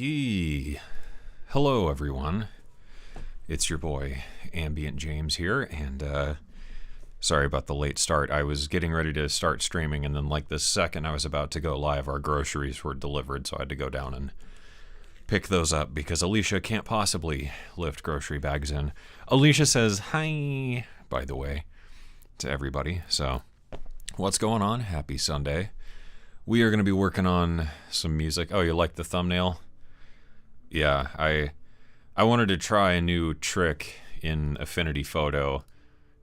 Yee. Hello, everyone. It's your boy, Ambient James here, and sorry about the late start. I was getting ready to start streaming, and then like the second I was about to go live, our groceries were delivered, so I had to go down and pick those up because Alicia can't possibly lift grocery bags in. Alicia says hi, by the way, to everybody. So, what's going on? Happy Sunday. We are going to be working on some music. Oh, you like the thumbnail? Yeah, I wanted to try a new trick in Affinity Photo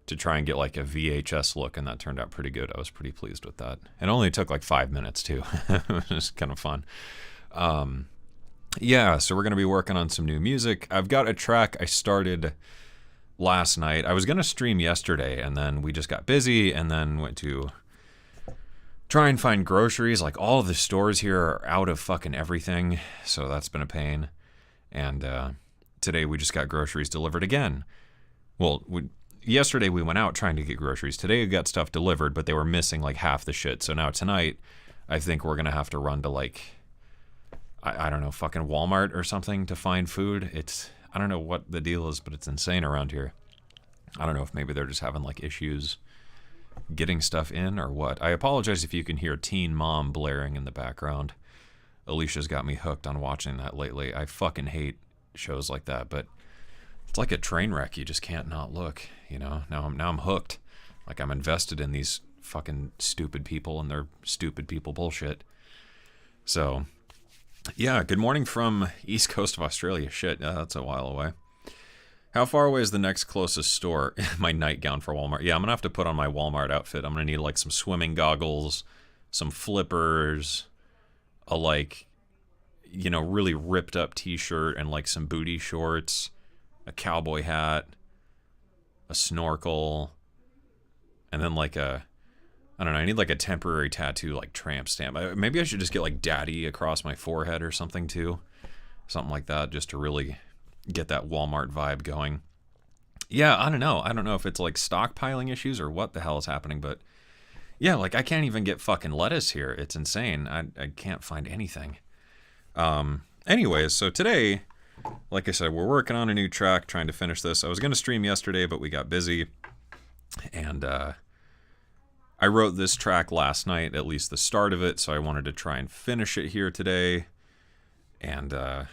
to try and get like a VHS look, and that turned out pretty good. I was pretty pleased with that. It only took like 5 minutes too. It was kind of fun. Yeah, so we're going to be working on some new music. I've got a track I started last night. I was going to stream yesterday, and then we just got busy, and then went to try and find groceries. Like, all of the stores here are out of fucking everything, so that's been a pain. And today we just got groceries delivered again. Well, yesterday we went out trying to get groceries. Today we got stuff delivered, but they were missing like half the shit. So now tonight, I think we're gonna have to run to like, I don't know, fucking Walmart or something to find food. I don't know what the deal is, but it's insane around here. I don't know if maybe they're just having like issues getting stuff in or what. I apologize if you can hear Teen Mom blaring in the background. Alicia's got me hooked on watching that lately. I fucking hate shows like that, but it's like a train wreck. You just can't not look, you know? Now I'm hooked. Like, I'm invested in these fucking stupid people and their stupid people bullshit. So, yeah, good morning from East Coast of Australia. Shit, that's a while away. How far away is the next closest store? My nightgown for Walmart. Yeah, I'm going to have to put on my Walmart outfit. I'm going to need like some swimming goggles, some flippers, a like, you know, really ripped up t-shirt and like some booty shorts, a cowboy hat, a snorkel, and then like I don't know, I need like a temporary tattoo, like tramp stamp. Maybe I should just get like daddy across my forehead or something too. Something like that, just to really get that Walmart vibe going. Yeah, I don't know. I don't know if it's like stockpiling issues or what the hell is happening, but yeah, like I can't even get fucking lettuce here. It's insane. I can't find anything. Anyways, so today, like I said, we're working on a new track, trying to finish this. I was going to stream yesterday, but we got busy. And I wrote this track last night, at least the start of it, so I wanted to try and finish it here today and kind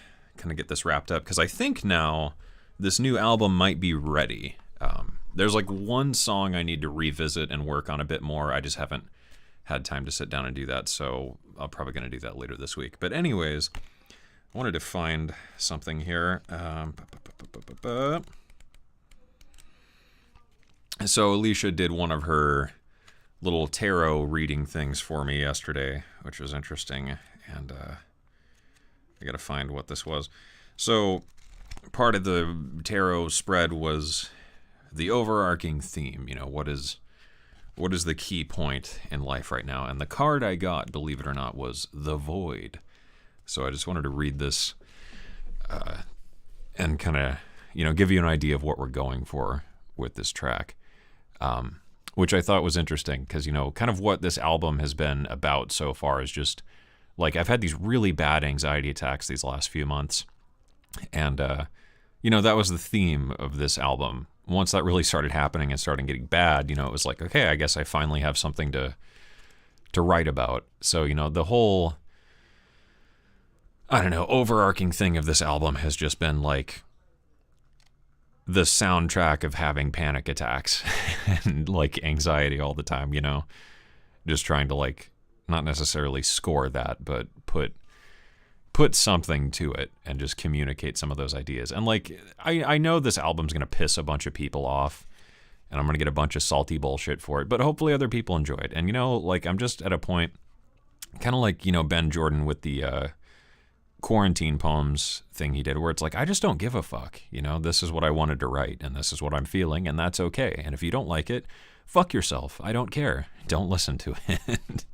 of get this wrapped up, because I think now this new album might be ready. There's like one song I need to revisit and work on a bit more. I just haven't had time to sit down and do that, so I'm probably going to do that later this week. But anyways, I wanted to find something here. So Alicia did one of her little tarot reading things for me yesterday, which was interesting, and I got to find what this was. So part of the tarot spread was the overarching theme, you know, what is the key point in life right now? And the card I got, believe it or not, was the void. So I just wanted to read this and kind of, you know, give you an idea of what we're going for with this track, which I thought was interesting because, you know, kind of what this album has been about so far is just, like, I've had these really bad anxiety attacks these last few months. And, you know, that was the theme of this album. Once that really started happening and started getting bad, you know, it was like, okay, I guess I finally have something to write about. So, you know, the whole, I don't know, overarching thing of this album has just been like the soundtrack of having panic attacks and like anxiety all the time, you know, just trying to like, not necessarily score that, but put something to it and just communicate some of those ideas. And like, I know this album's going to piss a bunch of people off and I'm going to get a bunch of salty bullshit for it, but hopefully other people enjoy it. And, you know, like, I'm just at a point, kind of like, you know, Ben Jordan with the quarantine poems thing he did, where it's like, I just don't give a fuck. You know, this is what I wanted to write and this is what I'm feeling, and that's okay. And if you don't like it, fuck yourself. I don't care. Don't listen to it.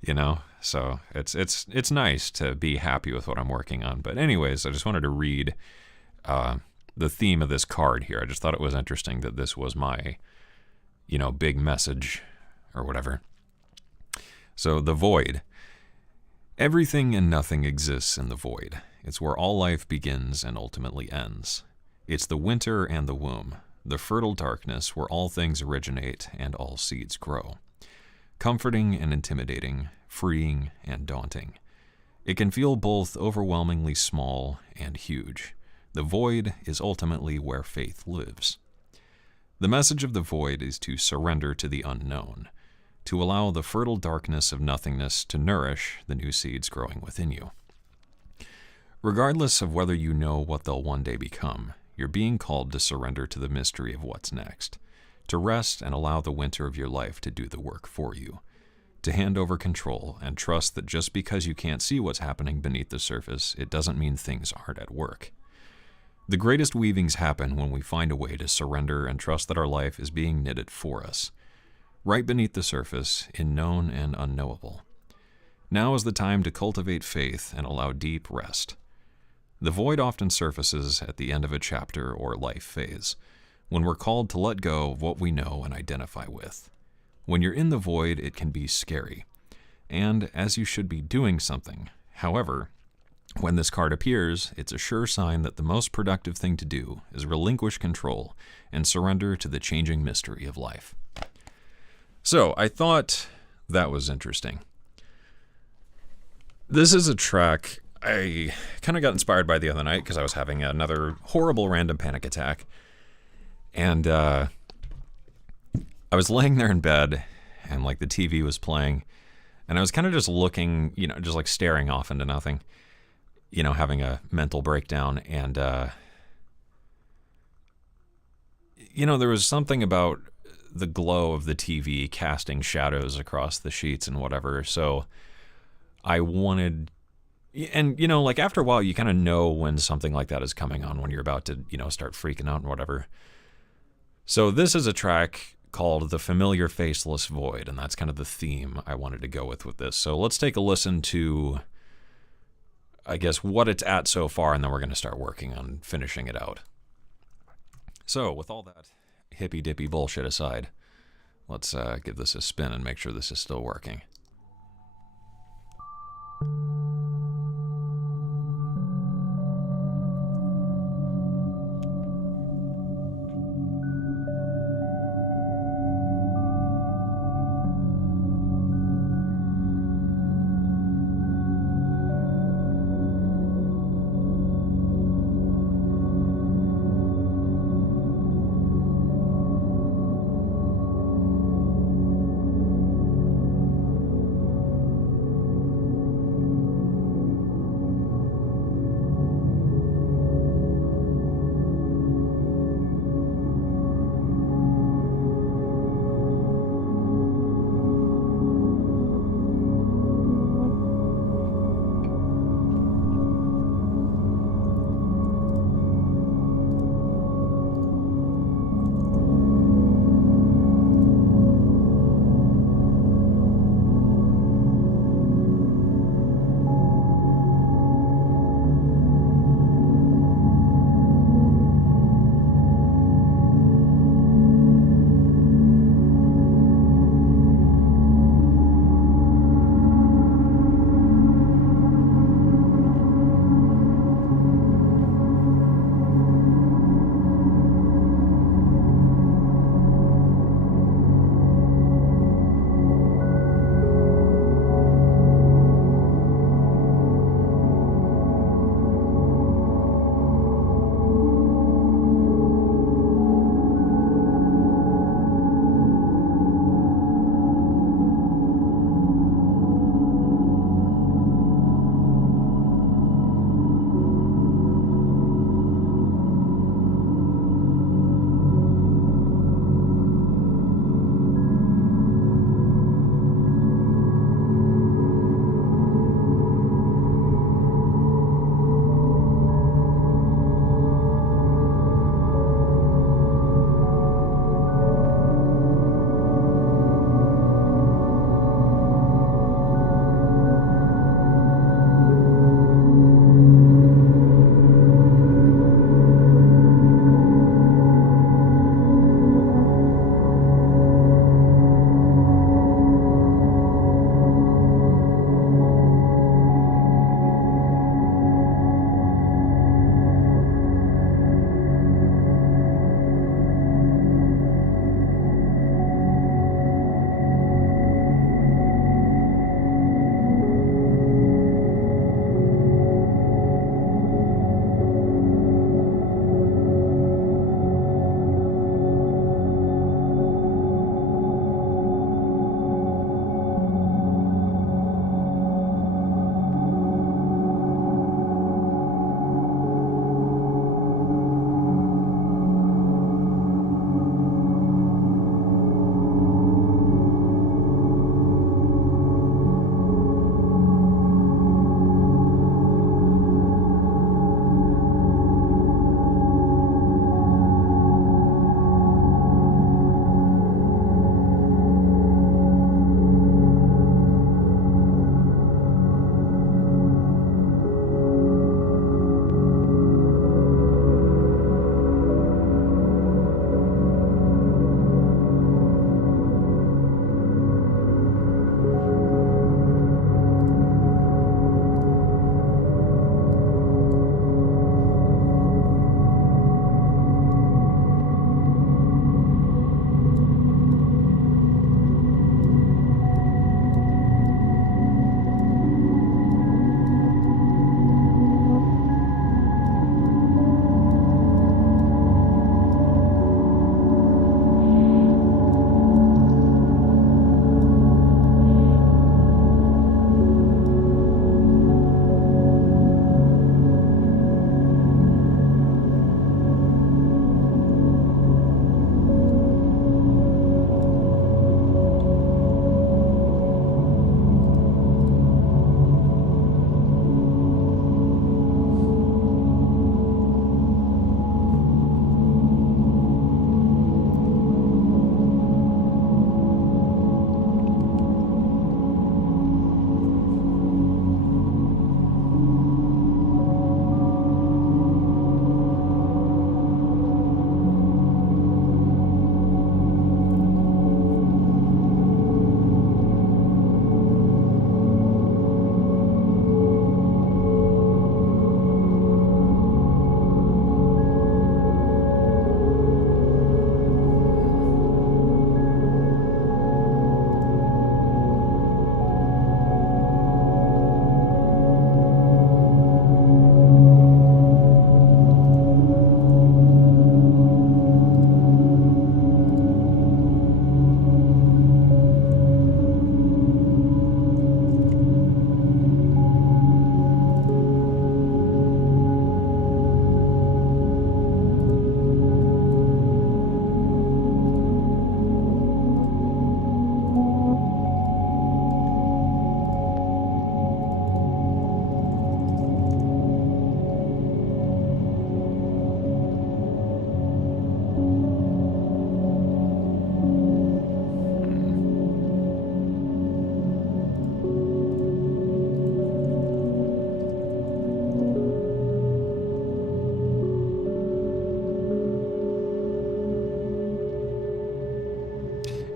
You know, so it's nice to be happy with what I'm working on. But anyways, I just wanted to read the theme of this card here. I just thought it was interesting that this was my, you know, big message or whatever. So the void. Everything and nothing exists in the void. It's where all life begins and ultimately ends. It's the winter and the womb, the fertile darkness where all things originate and all seeds grow. Comforting and intimidating, freeing and daunting. It can feel both overwhelmingly small and huge. The void is ultimately where faith lives. The message of the void is to surrender to the unknown, to allow the fertile darkness of nothingness to nourish the new seeds growing within you. Regardless of whether you know what they'll one day become, you're being called to surrender to the mystery of what's next, to rest and allow the winter of your life to do the work for you, to hand over control and trust that just because you can't see what's happening beneath the surface, it doesn't mean things aren't at work. The greatest weavings happen when we find a way to surrender and trust that our life is being knitted for us, right beneath the surface, in known and unknowable. Now is the time to cultivate faith and allow deep rest. The void often surfaces at the end of a chapter or life phase, when we're called to let go of what we know and identify with. When you're in the void, it can be scary, and as you should be doing something. However, when this card appears, it's a sure sign that the most productive thing to do is relinquish control and surrender to the changing mystery of life. So, I thought that was interesting. This is a track I kind of got inspired by the other night because I was having another horrible random panic attack. And I was laying there in bed and like the TV was playing and I was kind of just looking, just like staring off into nothing, having a mental breakdown. And, there was something about the glow of the TV casting shadows across the sheets and whatever. So I wanted, and like after a while, you kind of know when something like that is coming on, when you're about to, start freaking out and whatever. So this is a track called The Familiar Faceless Void, and that's kind of the theme I wanted to go with this. So let's take a listen to, I guess, what it's at so far, and then we're going to start working on finishing it out. So with all that hippy-dippy bullshit aside, let's give this a spin and make sure this is still working.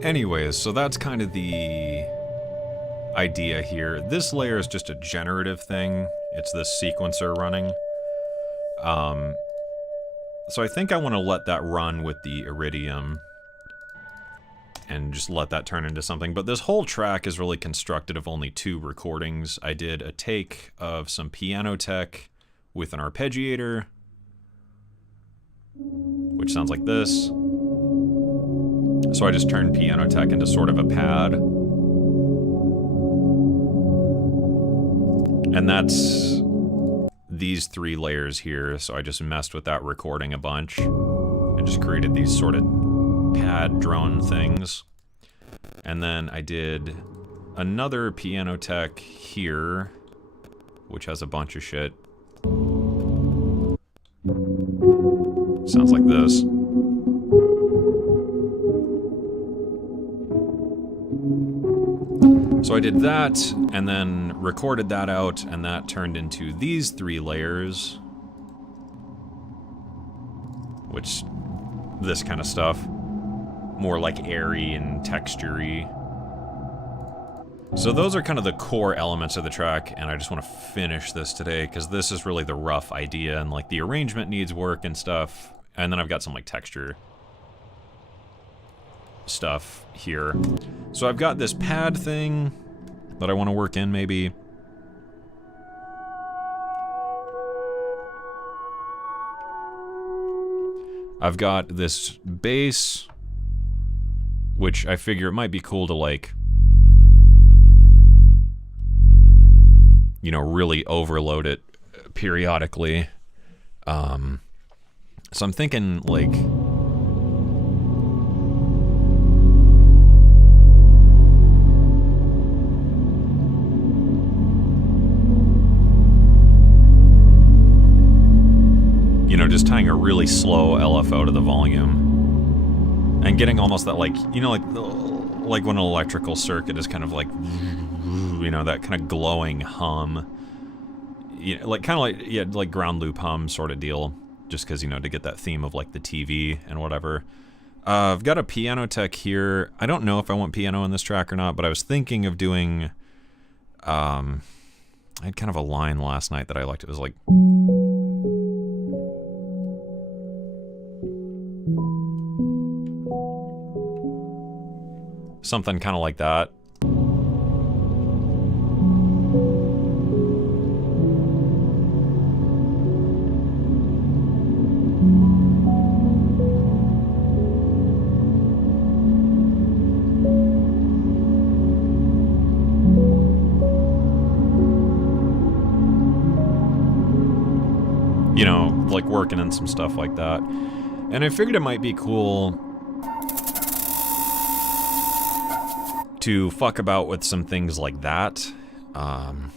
Anyways, so that's kind of the idea here. This layer is just a generative thing. It's this sequencer running. So I think I want to let that run with the Iridium and just let that turn into something. But this whole track is really constructed of only 2 recordings. I did a take of some piano tech with an arpeggiator, which sounds like this. So I just turned piano tech into sort of a pad. And that's these 3 layers here, so I just messed with that recording a bunch and just created these sort of pad drone things. And then I did another piano tech here, which has a bunch of shit. Sounds like this. So I did that, and then recorded that out, and that turned into these 3 layers. Which, this kind of stuff. More like airy and textury. So those are kind of the core elements of the track, and I just want to finish this today, because this is really the rough idea, and like the arrangement needs work and stuff. And then I've got some like texture stuff here. So I've got this pad thing that I want to work in, maybe. I've got this bass, which I figure it might be cool to, like, you know, really overload it periodically. So I'm thinking, like, you know, just tying a really slow LFO to the volume and getting almost that, like, you know, like when an electrical circuit is kind of like, you know, that kind of glowing hum, you know, like kind of like, yeah, like ground loop hum sort of deal, just because, you know, to get that theme of like the TV and whatever. I've got a piano tech here. I don't know if I want piano in this track or not, but I was thinking of doing, I had kind of a line last night that I liked. It was like, something kind of like that. You know, like working in some stuff like that. And I figured it might be cool to fuck about with some things like that, and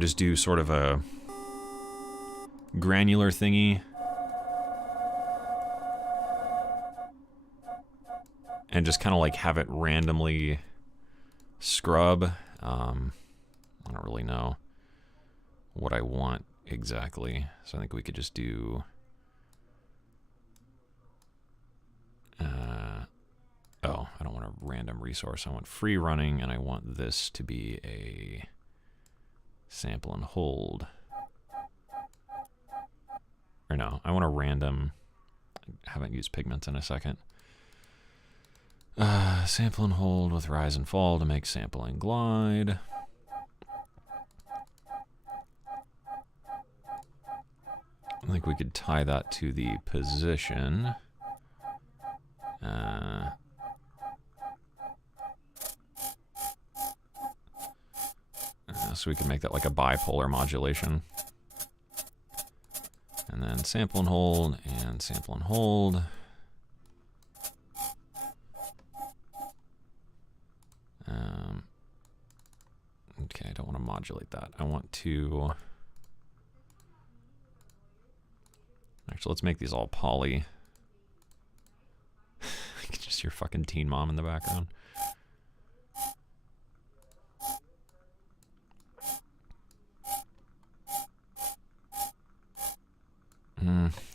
just do sort of a granular thingy, and just kind of like have it randomly scrub. I don't really know what I want exactly, so I think we could just do oh, I don't want a random resource. I want free running, and I want this to be a sample and hold. Or no, I want a random. I haven't used pigments in a second. Sample and hold with rise and fall to make sample and glide. I think we could tie that to the position. So we can make that like a bipolar modulation. And then sample and hold, and sample and hold. Okay, I don't want to modulate that. I want to... Actually, let's make these all poly. I can just hear fucking Teen Mom in the background.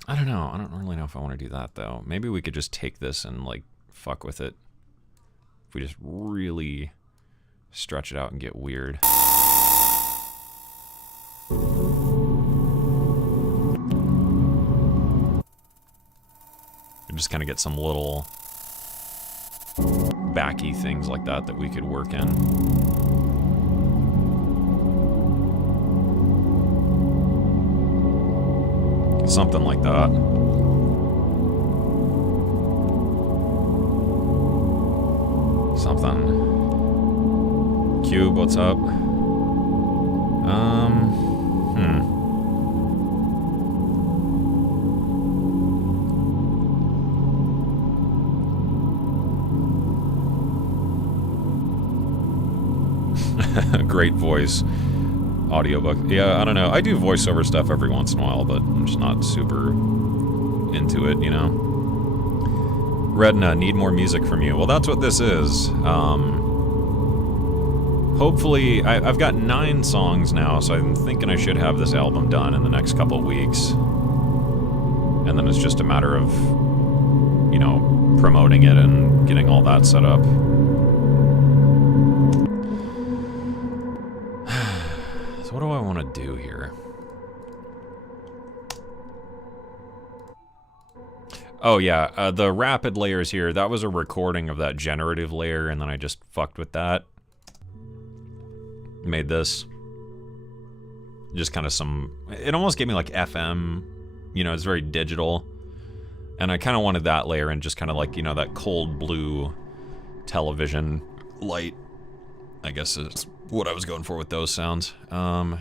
I don't know. I don't really know if I want to do that, though. Maybe we could just take this and, like, fuck with it we just really stretch it out and get weird. We just kind of get some little backy things like that that we could work in. Something like that. Something. Cube, what's up? Great voice. Audiobook. Yeah, I don't know. I do voiceover stuff every once in a while, but I'm just not super into it, you know? Redna, need more music from you. Well, that's what this is. Hopefully, I've got 9 songs now, so I'm thinking I should have this album done in the next couple of weeks. And then it's just a matter of, you know, promoting it and getting all that set up. So what do I want to do here? Oh yeah, the rapid layers here, that was a recording of that generative layer, and then I just fucked with that. Made this. Just kind of some... It almost gave me like FM. You know, it's very digital. And I kind of wanted that layer and just kind of like, you know, that cold blue television light. I guess is what I was going for with those sounds. So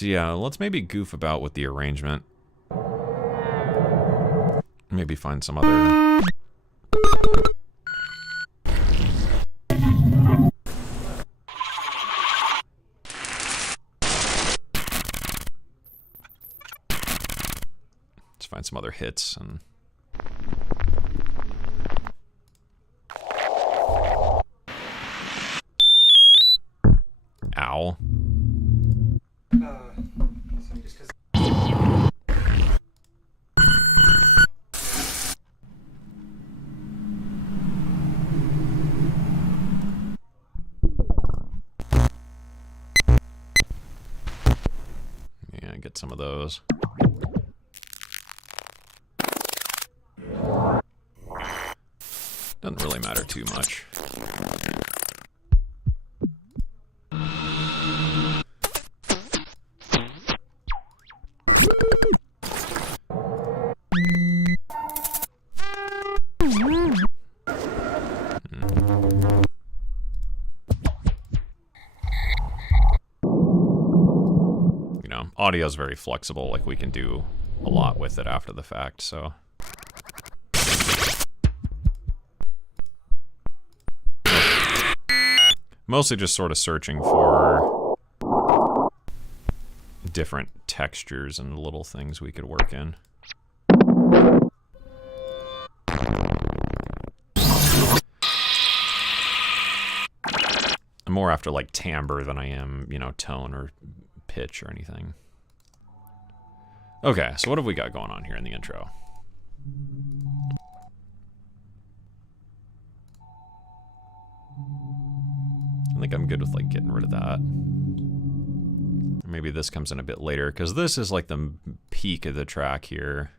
yeah, let's maybe goof about with the arrangement. Maybe find some other... Let's find some other hits and... Ow. Yeah, get some of those. Doesn't really matter too much. You know, audio is very flexible, like we can do a lot with it after the fact, so... Mostly just sort of searching for different textures and little things we could work in. I'm more after like timbre than I am, you know, tone or pitch or anything. Okay, so what have we got going on here in the intro? I think I'm good with like getting rid of that. Maybe this comes in a bit later, because this is like the peak of the track here.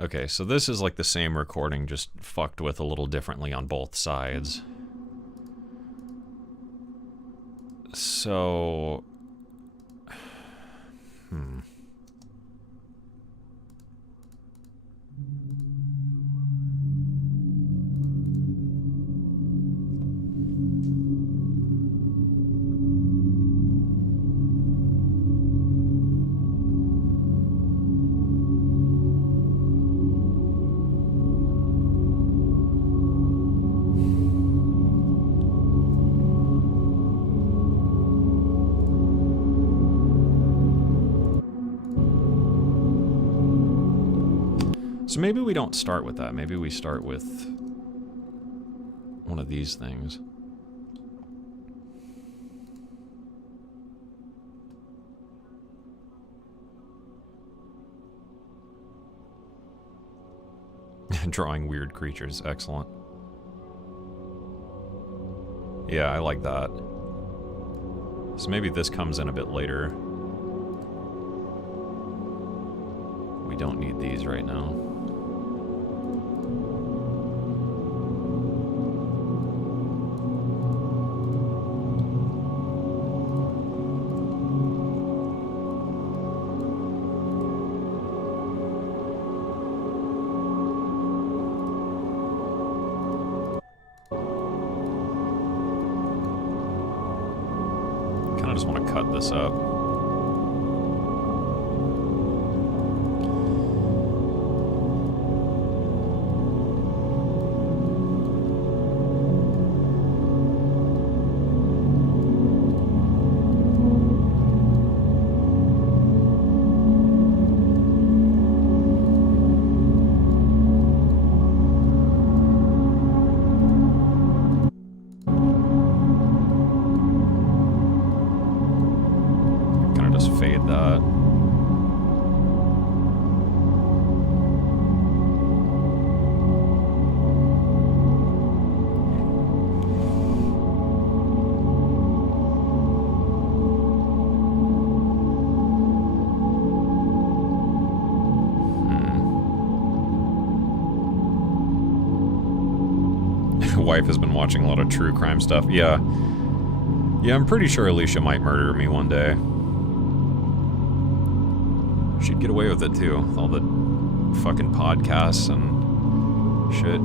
Okay, so this is like the same recording, just fucked with a little differently on both sides. So... So maybe we don't start with that. Maybe we start with one of these things. Drawing weird creatures. Excellent. Yeah, I like that. So maybe this comes in a bit later. We don't need these right now. Kind of just want to cut this up. Fade that. Wife has been watching a lot of true crime stuff. Yeah, I'm pretty sure Alicia might murder me one day. She'd get away with it too, with all the fucking podcasts and shit.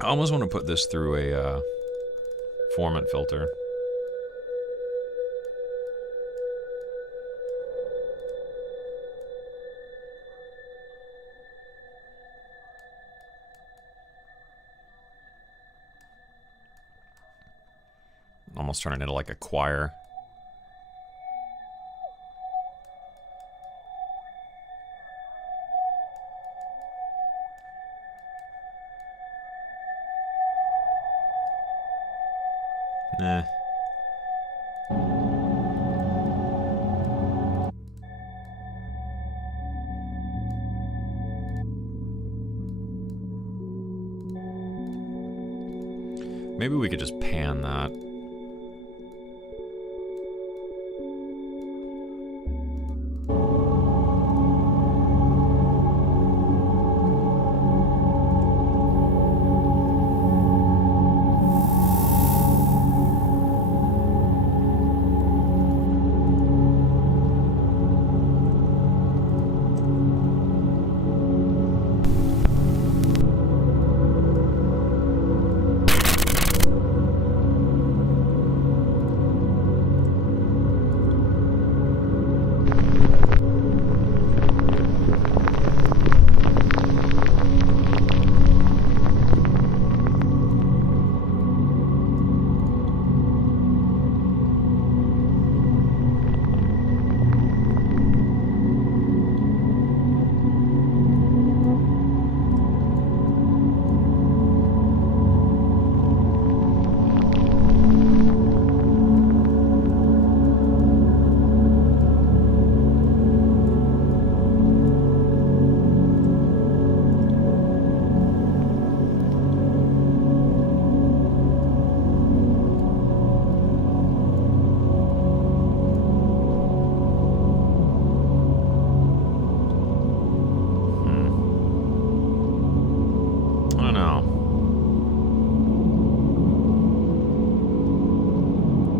I almost want to put this through a formant filter. Almost turning it into like a choir. Nah. Maybe we could just pan that.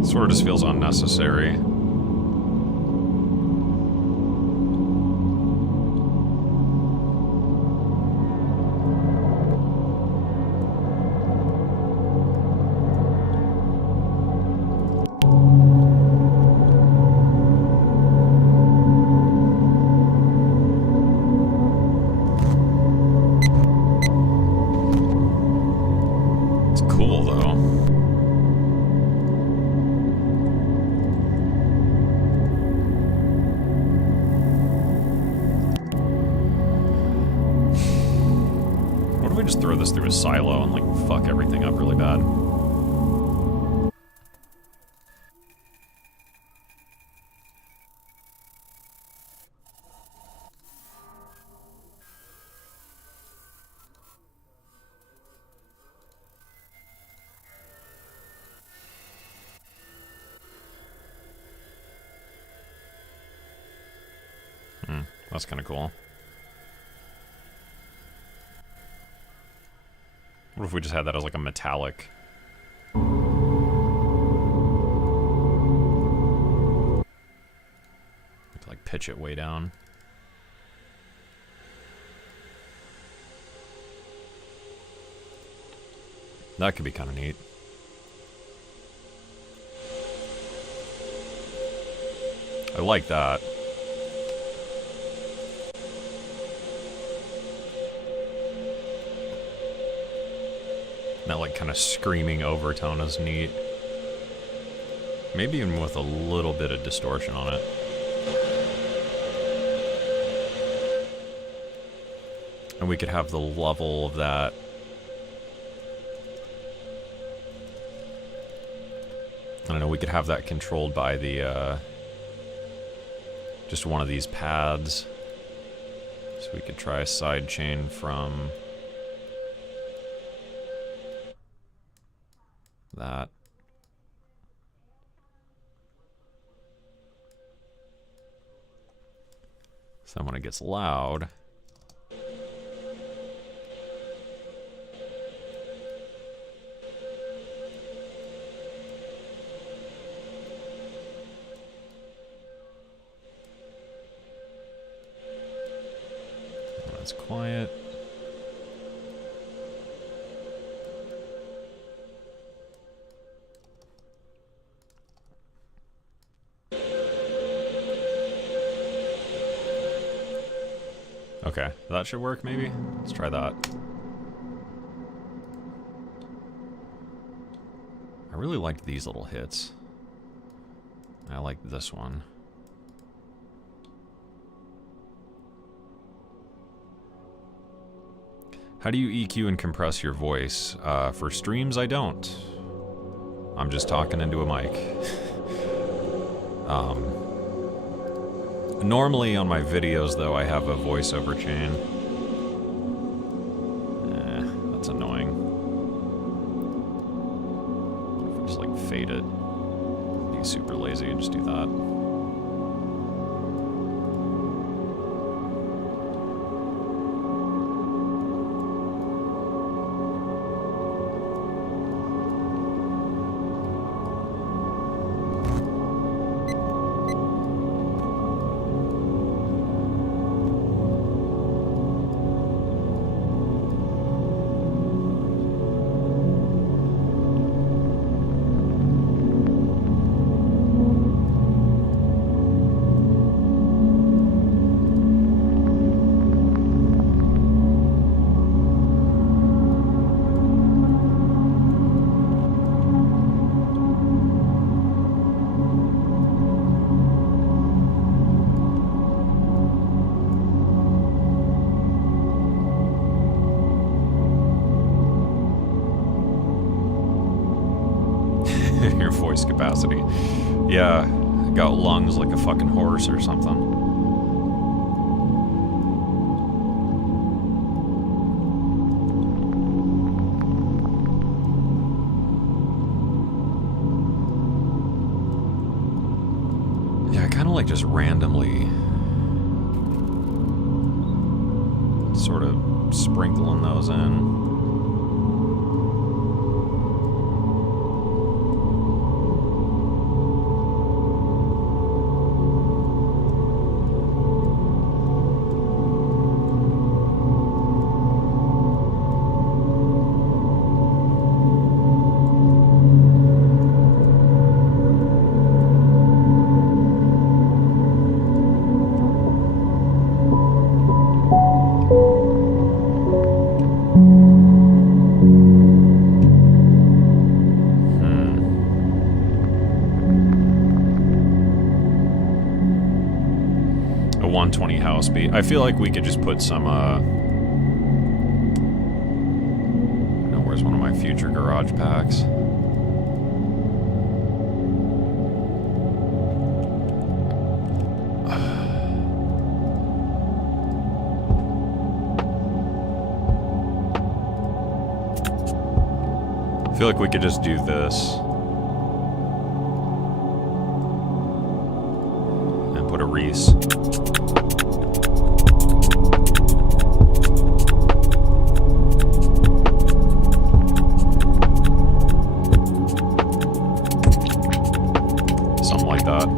Sort of just feels unnecessary. It's cool though. this through a silo and, like, fuck everything up really bad. That's kind of cool. What if we just had that as like a metallic? Like pitch it way down. That could be kind of neat. I like that. That like kind of screaming overtone is neat. Maybe even with a little bit of distortion on it. And we could have the level of that. I don't know, we could have that controlled by the, just one of these pads. So we could try a side chain from that. So when it gets loud, when it's quiet. Okay, that should work maybe? Let's try that. I really liked these little hits. I like this one. How do you EQ and compress your voice? For streams, I don't. I'm just talking into a mic. Normally on my videos, though, I have a voiceover chain. That's annoying. If I just, like, fade it. Be super lazy and just do that. Your voice capacity. Yeah, got lungs like a fucking horse or something. Yeah, I kind of like just randomly sort of sprinkling those in. I feel like we could just put some There's one of my future garage packs. I feel like we could just do this. And put a Reese. Something like that.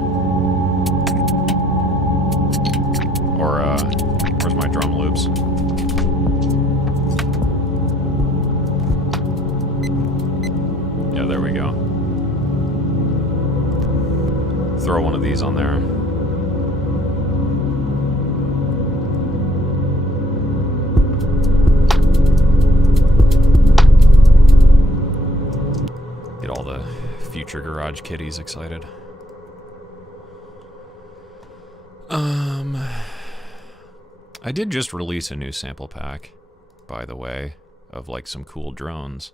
Or, where's my drum loops? Yeah, there we go. Throw one of these on there. Get all the future garage kiddies excited. I did just release a new sample pack, by the way, of like some cool drones.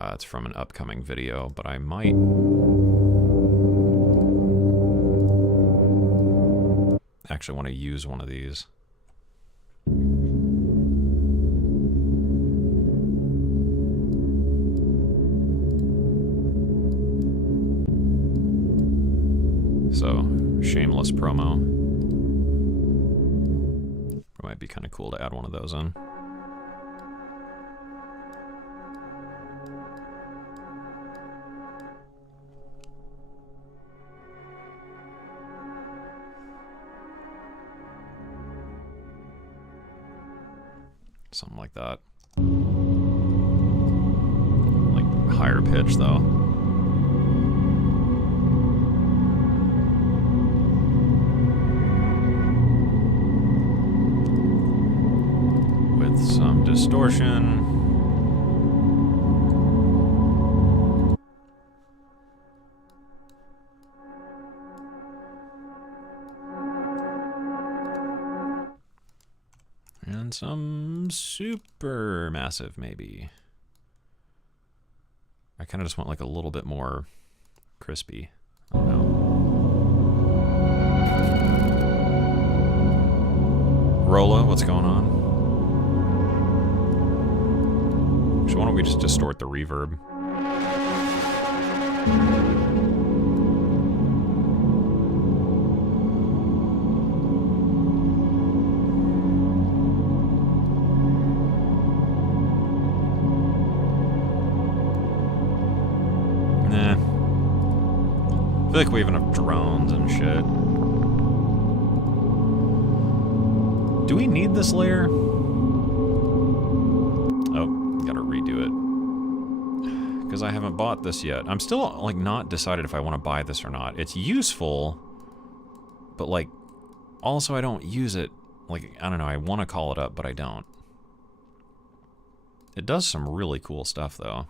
It's from an upcoming video, but I might actually want to use one of these. So, shameless promo. It might be kind of cool to add one of those in. Something like that. Like higher pitch though. With some distortion. And some super massive, maybe. I kind of just want like a little bit more crispy. I don't know. Rolla, what's going on? So why don't we just distort the reverb? Nah. I feel like we have enough drones and shit. Do we need this layer? Oh, gotta redo it. Because I haven't bought this yet. I'm still, like, not decided if I want to buy this or not. It's useful, but, like, also I don't use it. Like, I don't know, I want to call it up, but I don't. It does some really cool stuff, though.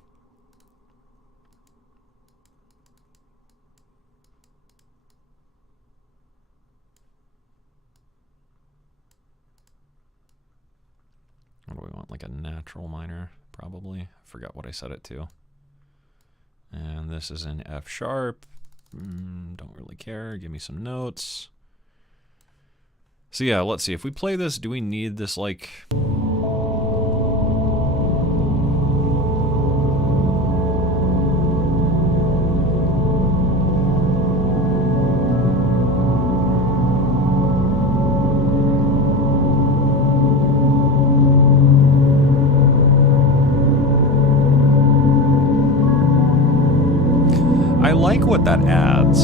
What do we want? Like a natural minor, probably. I forgot what I set it to. And this is in F sharp. Don't really care. Give me some notes. So yeah, let's see. If we play this, do we need this like... I like what that adds.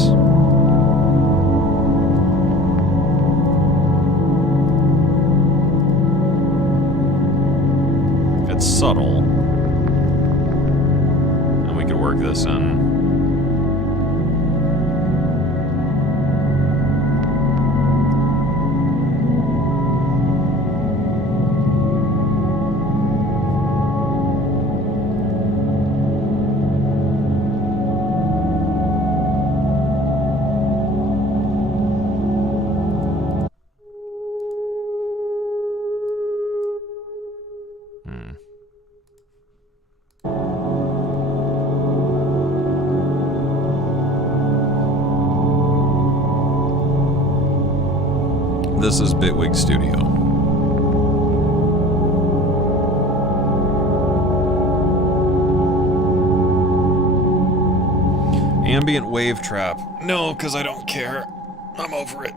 It's subtle. And we could work this in. This is Bitwig Studio. Ambient wave trap. No, because I don't care. I'm over it.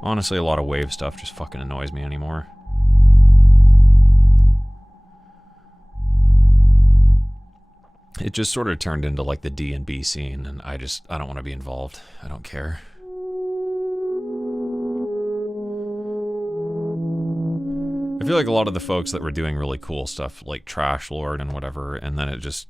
Honestly, a lot of wave stuff just fucking annoys me anymore. It just sort of turned into like the D&B scene, and I don't want to be involved. I don't care. I feel like a lot of the folks that were doing really cool stuff, like Trash Lord and whatever, and then it just...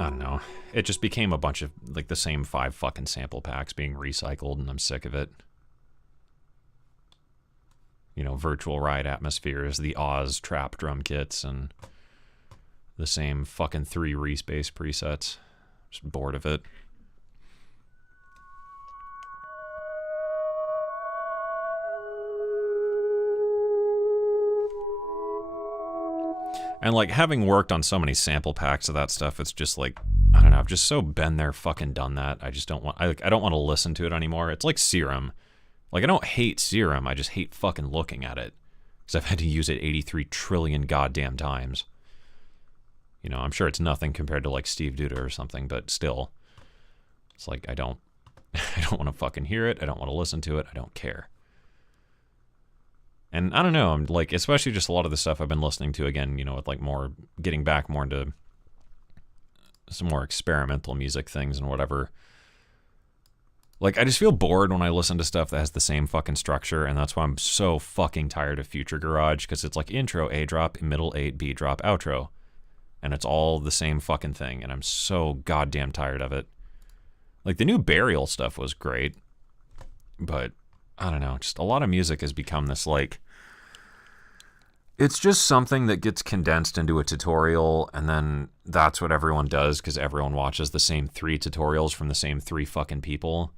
I don't know. It just became a bunch of, like, the same 5 fucking sample packs being recycled, and I'm sick of it. You know, Virtual Ride Atmospheres, the Oz Trap drum kits, and the same fucking 3 Respace presets. Just bored of it. And, like, having worked on so many sample packs of that stuff, it's just like, I don't know, I've just so been there, fucking done that. I just don't want, I don't want to listen to it anymore. It's like Serum. Like, I don't hate Serum, I just hate fucking looking at it. Because I've had to use it 83 trillion goddamn times. You know, I'm sure it's nothing compared to, like, Steve Duda or something, but still. It's like, I don't want to fucking hear it, I don't want to listen to it, I don't care. And I don't know, I'm like, especially just a lot of the stuff I've been listening to again, you know, with like more, getting back more into some more experimental music things and whatever. Like, I just feel bored when I listen to stuff that has the same fucking structure, and that's why I'm so fucking tired of Future Garage, because it's like intro, A drop, middle 8, B drop, outro. And it's all the same fucking thing, and I'm so goddamn tired of it. Like, the new Burial stuff was great, but... I don't know, just a lot of music has become this, like, it's just something that gets condensed into a tutorial, and then that's what everyone does, because everyone watches the same 3 tutorials from the same 3 fucking people.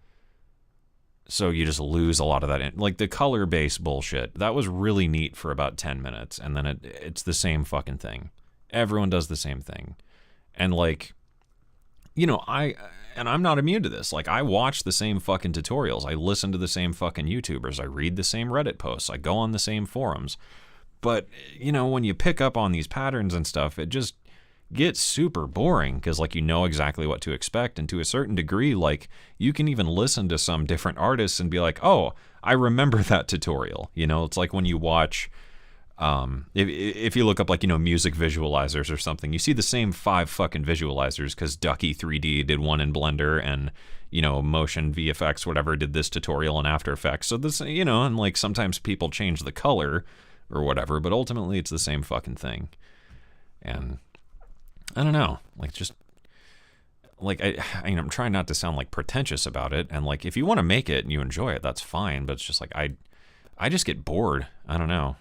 So you just lose a lot of that. Like, the color-based bullshit, that was really neat for about 10 minutes, and then it's the same fucking thing. Everyone does the same thing. And, like, you know, I'm not immune to this. Like, I watch the same fucking tutorials. I listen to the same fucking YouTubers. I read the same Reddit posts. I go on the same forums. But, you know, when you pick up on these patterns and stuff, it just gets super boring because, like, you know exactly what to expect. And to a certain degree, like, you can even listen to some different artists and be like, oh, I remember that tutorial. You know, it's like when you watch... if you look up, like, you know, music visualizers or something, you see the same 5 fucking visualizers because Ducky 3D did one in Blender and, you know, Motion VFX, whatever, did this tutorial in After Effects. So this, you know, and like sometimes people change the color or whatever, but ultimately it's the same fucking thing. And I don't know, like, just like, I'm trying not to sound like pretentious about it. And like, if you want to make it and you enjoy it, that's fine. But it's just like, I just get bored. I don't know.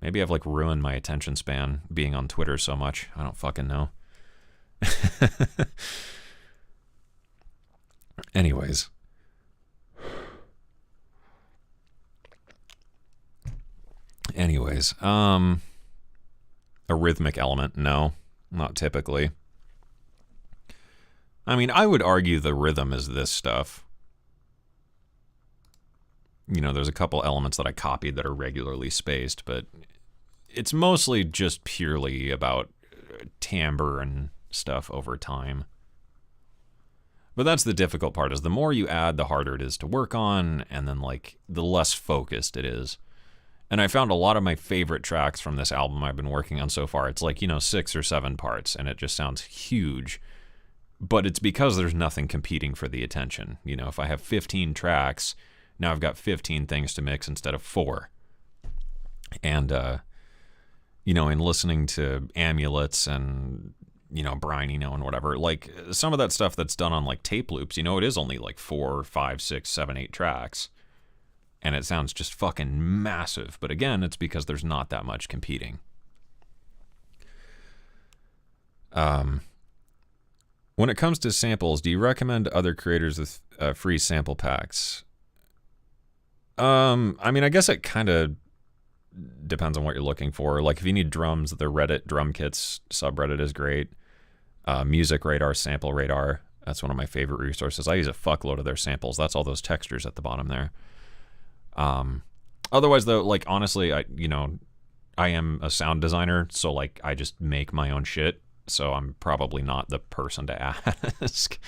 Maybe I've, like, ruined my attention span being on Twitter so much. I don't fucking know. Anyways. A rhythmic element, no. Not typically. I mean, I would argue the rhythm is this stuff. You know, there's a couple elements that I copied that are regularly spaced, but it's mostly just purely about timbre and stuff over time. But that's the difficult part, is the more you add, the harder it is to work on, and then, like, the less focused it is. And I found a lot of my favorite tracks from this album I've been working on so far, it's like, you know, 6 or 7 parts, and it just sounds huge. But it's because there's nothing competing for the attention. You know, if I have 15 tracks... Now I've got 15 things to mix instead of 4. And, you know, in listening to Amulets and, you know, Brian, and whatever, like, some of that stuff that's done on, like, tape loops, you know, it is only, like, 4, 5, 6, 7, 8 tracks. And it sounds just fucking massive. But again, it's because there's not that much competing. When it comes to samples, do you recommend other creators with free sample packs? I mean, I guess it kind of depends on what you're looking for. Like, if you need drums, the Reddit drum kits subreddit is great. Music Radar, Sample Radar. That's one of my favorite resources. I use a fuckload of their samples. That's all those textures at the bottom there. Otherwise, though, like, honestly, I am a sound designer, so, like, I just make my own shit, so I'm probably not the person to ask.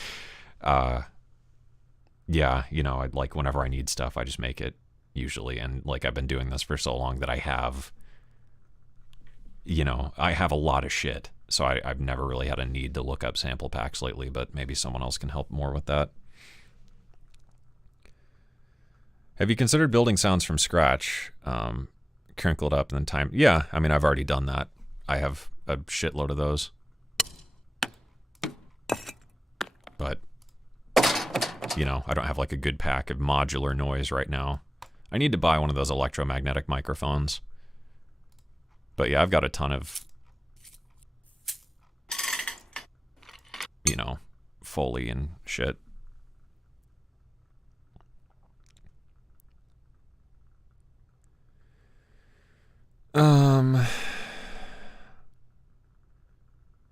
Yeah, I'd, like, whenever I need stuff, I just make it, usually, and, like, I've been doing this for so long that I have a lot of shit, so I've never really had a need to look up sample packs lately, but maybe someone else can help more with that. Have you considered building sounds from scratch? Crinkled up and then time. Yeah, I mean, I've already done that. I have a shitload of those. But, I don't have like a good pack of modular noise right now. I need to buy one of those electromagnetic microphones. But yeah, I've got a ton of, Foley and shit.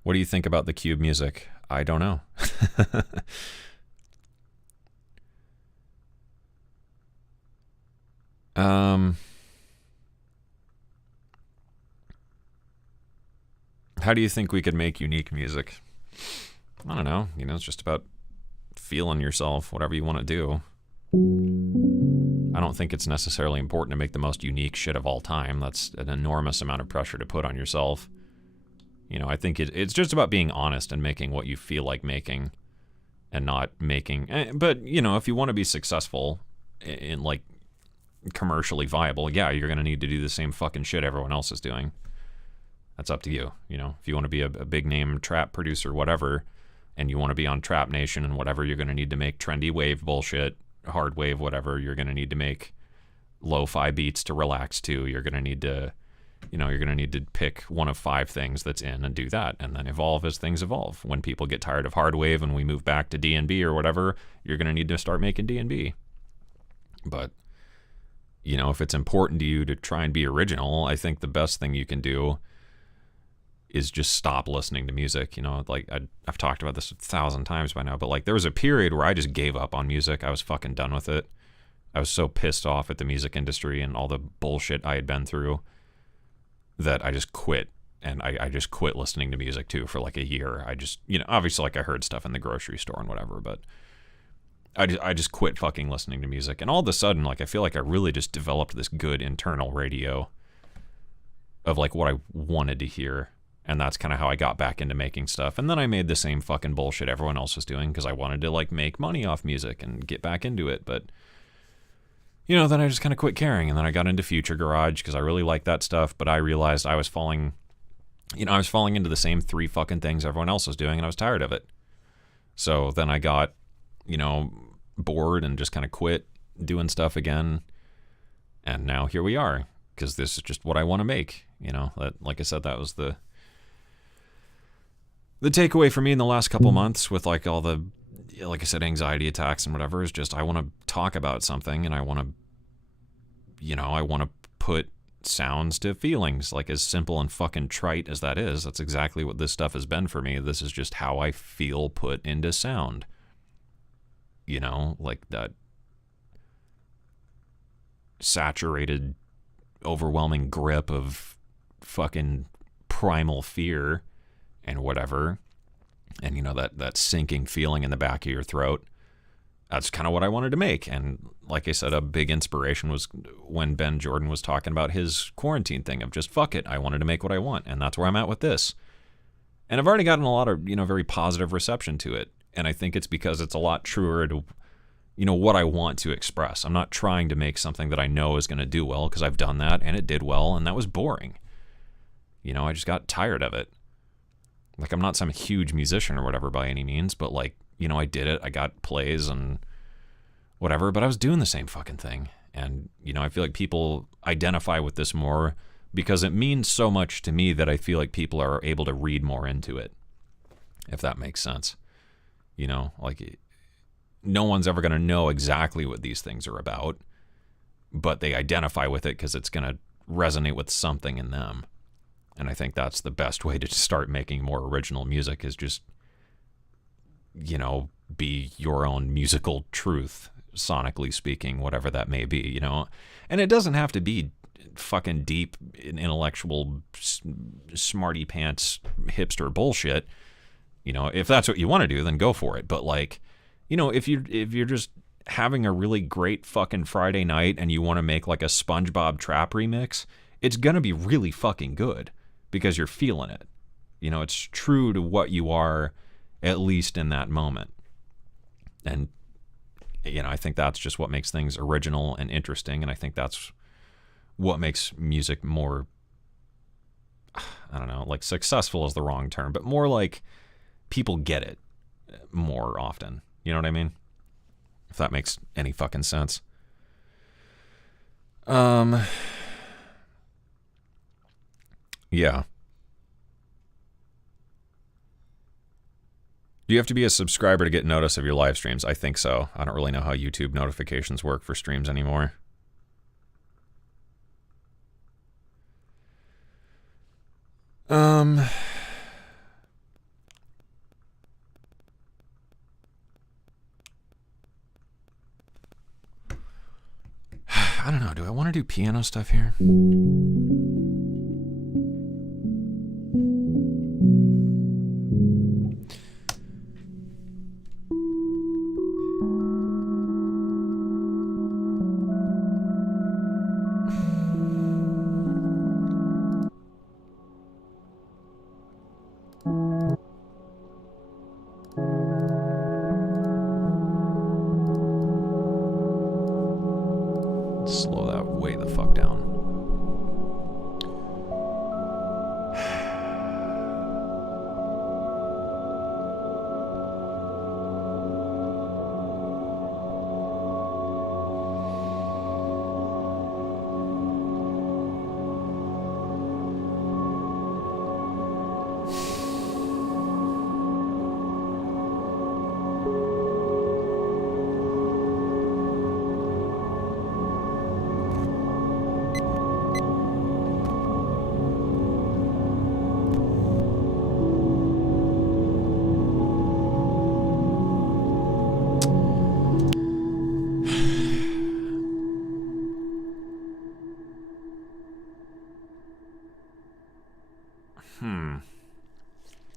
What do you think about the cube music? I don't know. How do you think we could make unique music? I don't know. It's just about feeling yourself, whatever you want to do. I don't think it's necessarily important to make the most unique shit of all time. That's an enormous amount of pressure to put on yourself. I think it's just about being honest and making what you feel like making and not making... But, if you want to be successful in, like, commercially viable, yeah, you're going to need to do the same fucking shit everyone else is doing. That's up to you. If you want to be a big name trap producer, whatever, and you want to be on Trap Nation and whatever, you're going to need to make trendy wave bullshit, hard wave, whatever. You're going to need to make lo-fi beats to relax to. You're going to need to, you're going to need to pick one of 5 things that's in and do that, and then evolve as things evolve. When people get tired of hard wave and we move back to D&B or whatever, you're going to need to start making D&B. But, if it's important to you to try and be original, I think the best thing you can do is just stop listening to music. Like I've talked about this 1,000 times by now, but like there was a period where I just gave up on music. I was fucking done with it. I was so pissed off at the music industry and all the bullshit I had been through that I just quit. And I just quit listening to music too for like a year. I just, obviously like I heard stuff in the grocery store and whatever, but I just quit fucking listening to music. And all of a sudden, like I feel like I really just developed this good internal radio of like what I wanted to hear. And that's kind of how I got back into making stuff. And then I made the same fucking bullshit everyone else was doing because I wanted to like make money off music and get back into it. But, then I just kind of quit caring. And then I got into Future Garage because I really liked that stuff. But I realized I was falling into the same 3 fucking things everyone else was doing. And I was tired of it. So then I got, bored and just kind of quit doing stuff again. And now here we are because this is just what I want to make. That, like I said, that was the takeaway for me in the last couple months with like all the, like I said, anxiety attacks and whatever is just I want to talk about something and I want to put sounds to feelings. Like as simple and fucking trite as that is, that's exactly what this stuff has been for me. This is just how I feel put into sound. Like that saturated, overwhelming grip of fucking primal fear and whatever, and that sinking feeling in the back of your throat. That's kind of what I wanted to make. And like I said, a big inspiration was when Ben Jordan was talking about his quarantine thing of just fuck it, I wanted to make what I want, and that's where I'm at with this. And I've already gotten a lot of very positive reception to it, and I think it's because it's a lot truer to what I want to express. I'm not trying to make something that I know is going to do well, because I've done that and it did well, and that was boring. I just got tired of it. Like, I'm not some huge musician or whatever by any means, but like, I did it. I got plays and whatever, but I was doing the same fucking thing. And, I feel like people identify with this more because it means so much to me that I feel like people are able to read more into it, if that makes sense. Like, no one's ever going to know exactly what these things are about, but they identify with it because it's going to resonate with something in them. And I think that's the best way to start making more original music, is just you know, be your own musical truth, sonically speaking, whatever that may be, you know. And it doesn't have to be fucking deep intellectual smarty pants hipster bullshit. You know, if that's what you want to do, then go for it. But like, you know, if you're just having a really great fucking Friday night and you want to make like a SpongeBob trap remix, it's going to be really fucking good because you're feeling it. You know, it's true to what you are, at least in that moment. And, you know, I think that's just what makes things original and interesting. And I think that's what makes music more, I don't know, like successful is the wrong term, but more like people get it more often. You know what I mean? If that makes any fucking sense. Yeah. Do you have to be a subscriber to get notice of your live streams? I think so. I don't really know how YouTube notifications work for streams anymore. I don't know. Do I want to do piano stuff here? Slow that way the fuck down.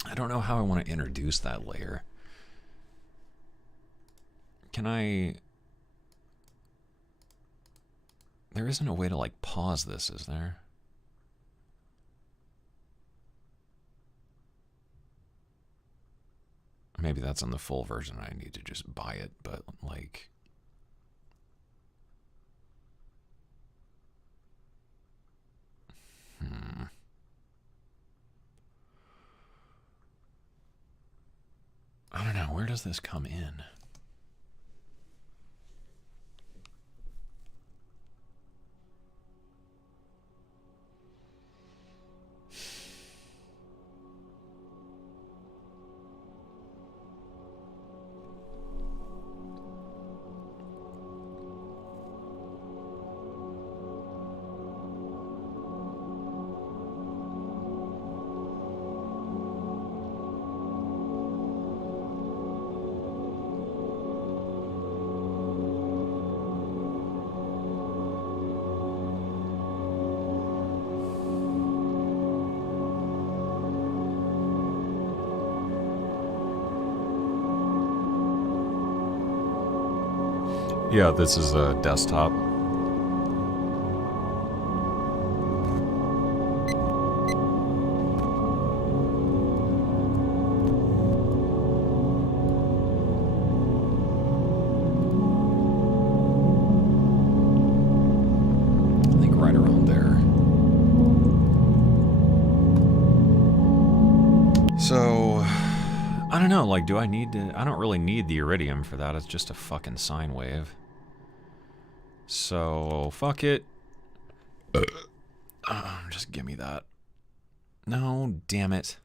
I don't know how I want to introduce that layer. Can I... There isn't a way to, like, pause this, is there? Maybe that's on the full version. I need to just buy it, but, like... I don't know. Where does this come in? Yeah, this is a desktop. I think right around there. So, I don't know, like, do I need to... I don't really need the Iridium for that. It's just a fucking sine wave. So, fuck it. Just give me that. No, damn it.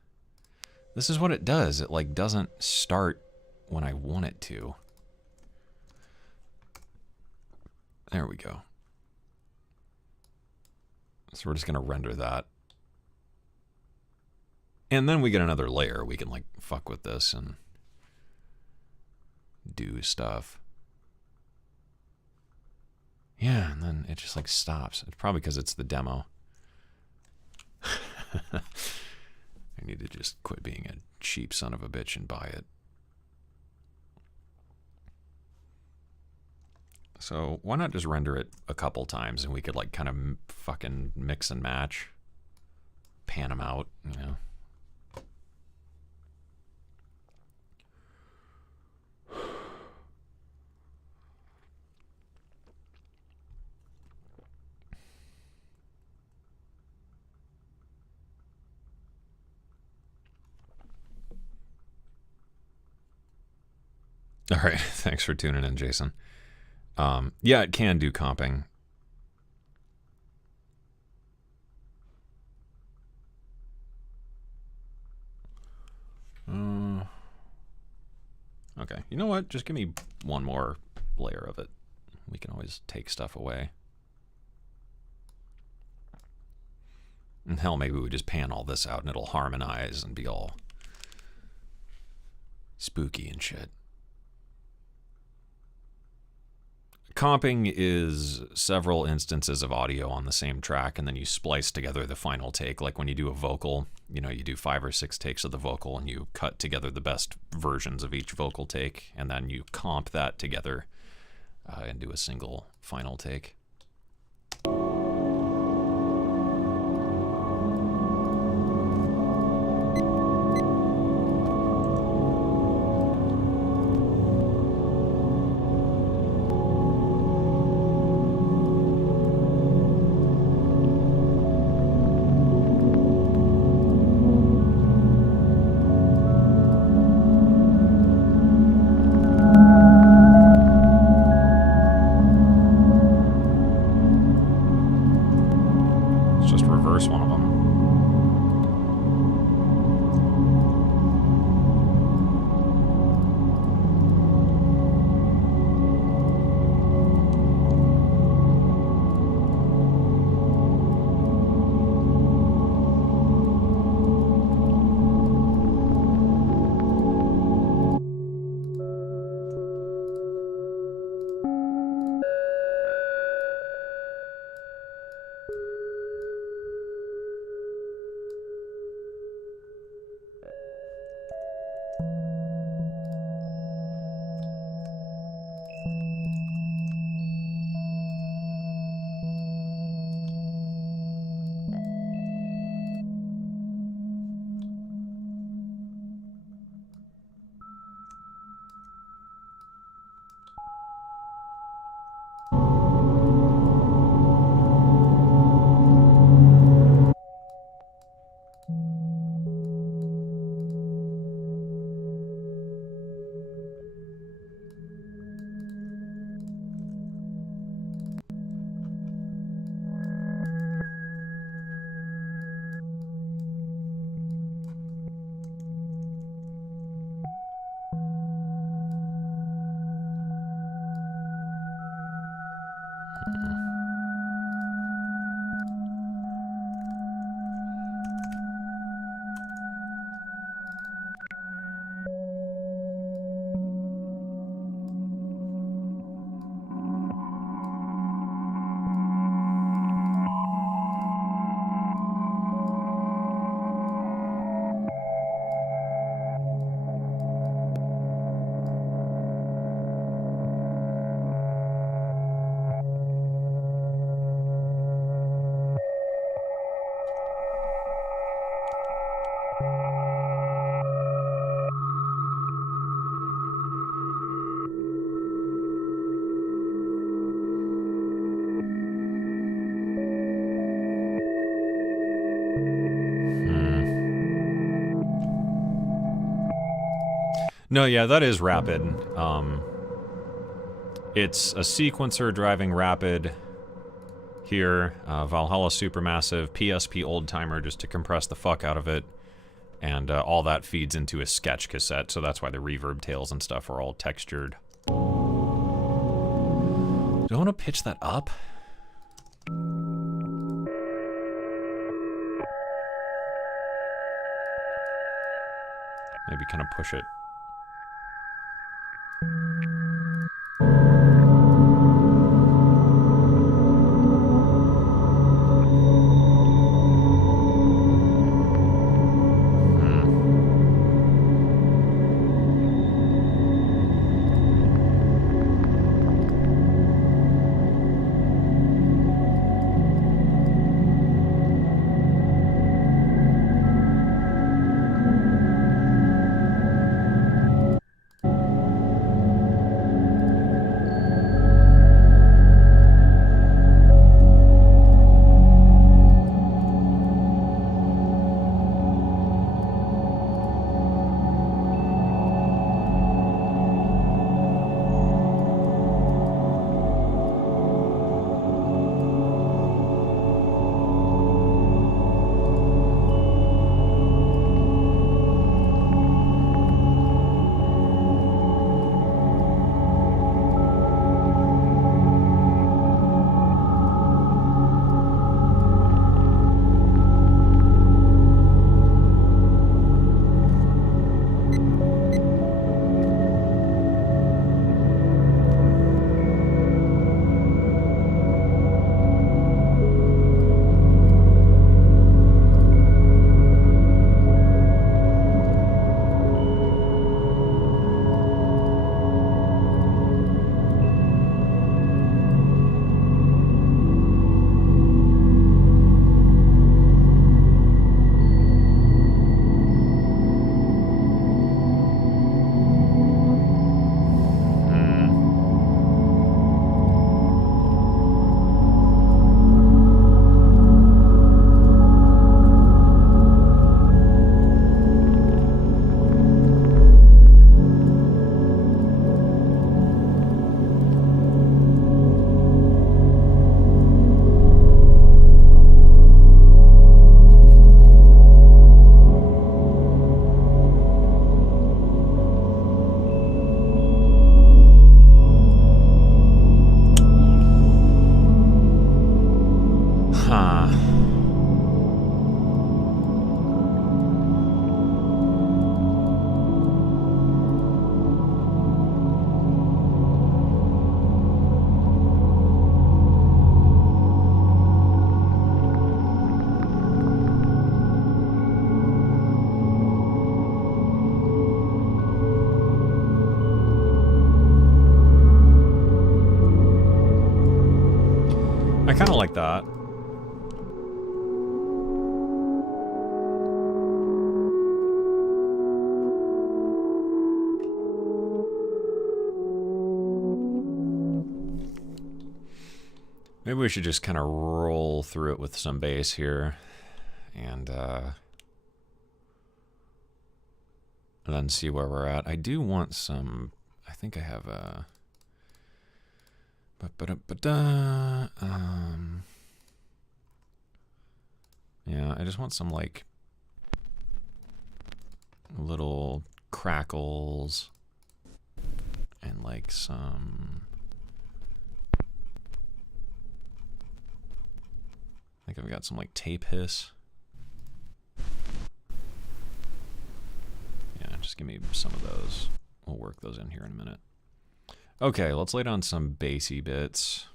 This is what it does. It, like, doesn't start when I want it to. There we go. So we're just going to render that. And then we get another layer. We can, like, fuck with this and... do stuff. Yeah, and then it just like stops. It's probably because it's the demo. I need to just quit being a cheap son of a bitch and buy it. So why not just render it a couple times and we could like kind of fucking mix and match, pan them out, you know? All right, thanks for tuning in, Jason. Yeah, it can do comping. Okay, you know what? Just give me one more layer of it. We can always take stuff away. And hell, maybe we just pan all this out and it'll harmonize and be all spooky and shit. Comping is several instances of audio on the same track, and then you splice together the final take. Like when you do a vocal, you know, you do 5 or 6 takes of the vocal, and you cut together the best versions of each vocal take, and then you comp that together and do a single final take. No, yeah, that is rapid. It's a sequencer driving rapid here. Valhalla Supermassive, PSP Old Timer just to compress the fuck out of it. And all that feeds into a sketch cassette, so that's why the reverb tails and stuff are all textured. Do I want to pitch that up? Maybe kind of push it. like that. Maybe we should just kind of roll through it with some bass here, and then see where we're at. I do want some. I think I have a. Yeah, I just want some like little crackles and like some. I think I've got some like tape hiss. Yeah, just give me some of those. We'll work those in here in a minute. Okay, let's lay down some bassy bits.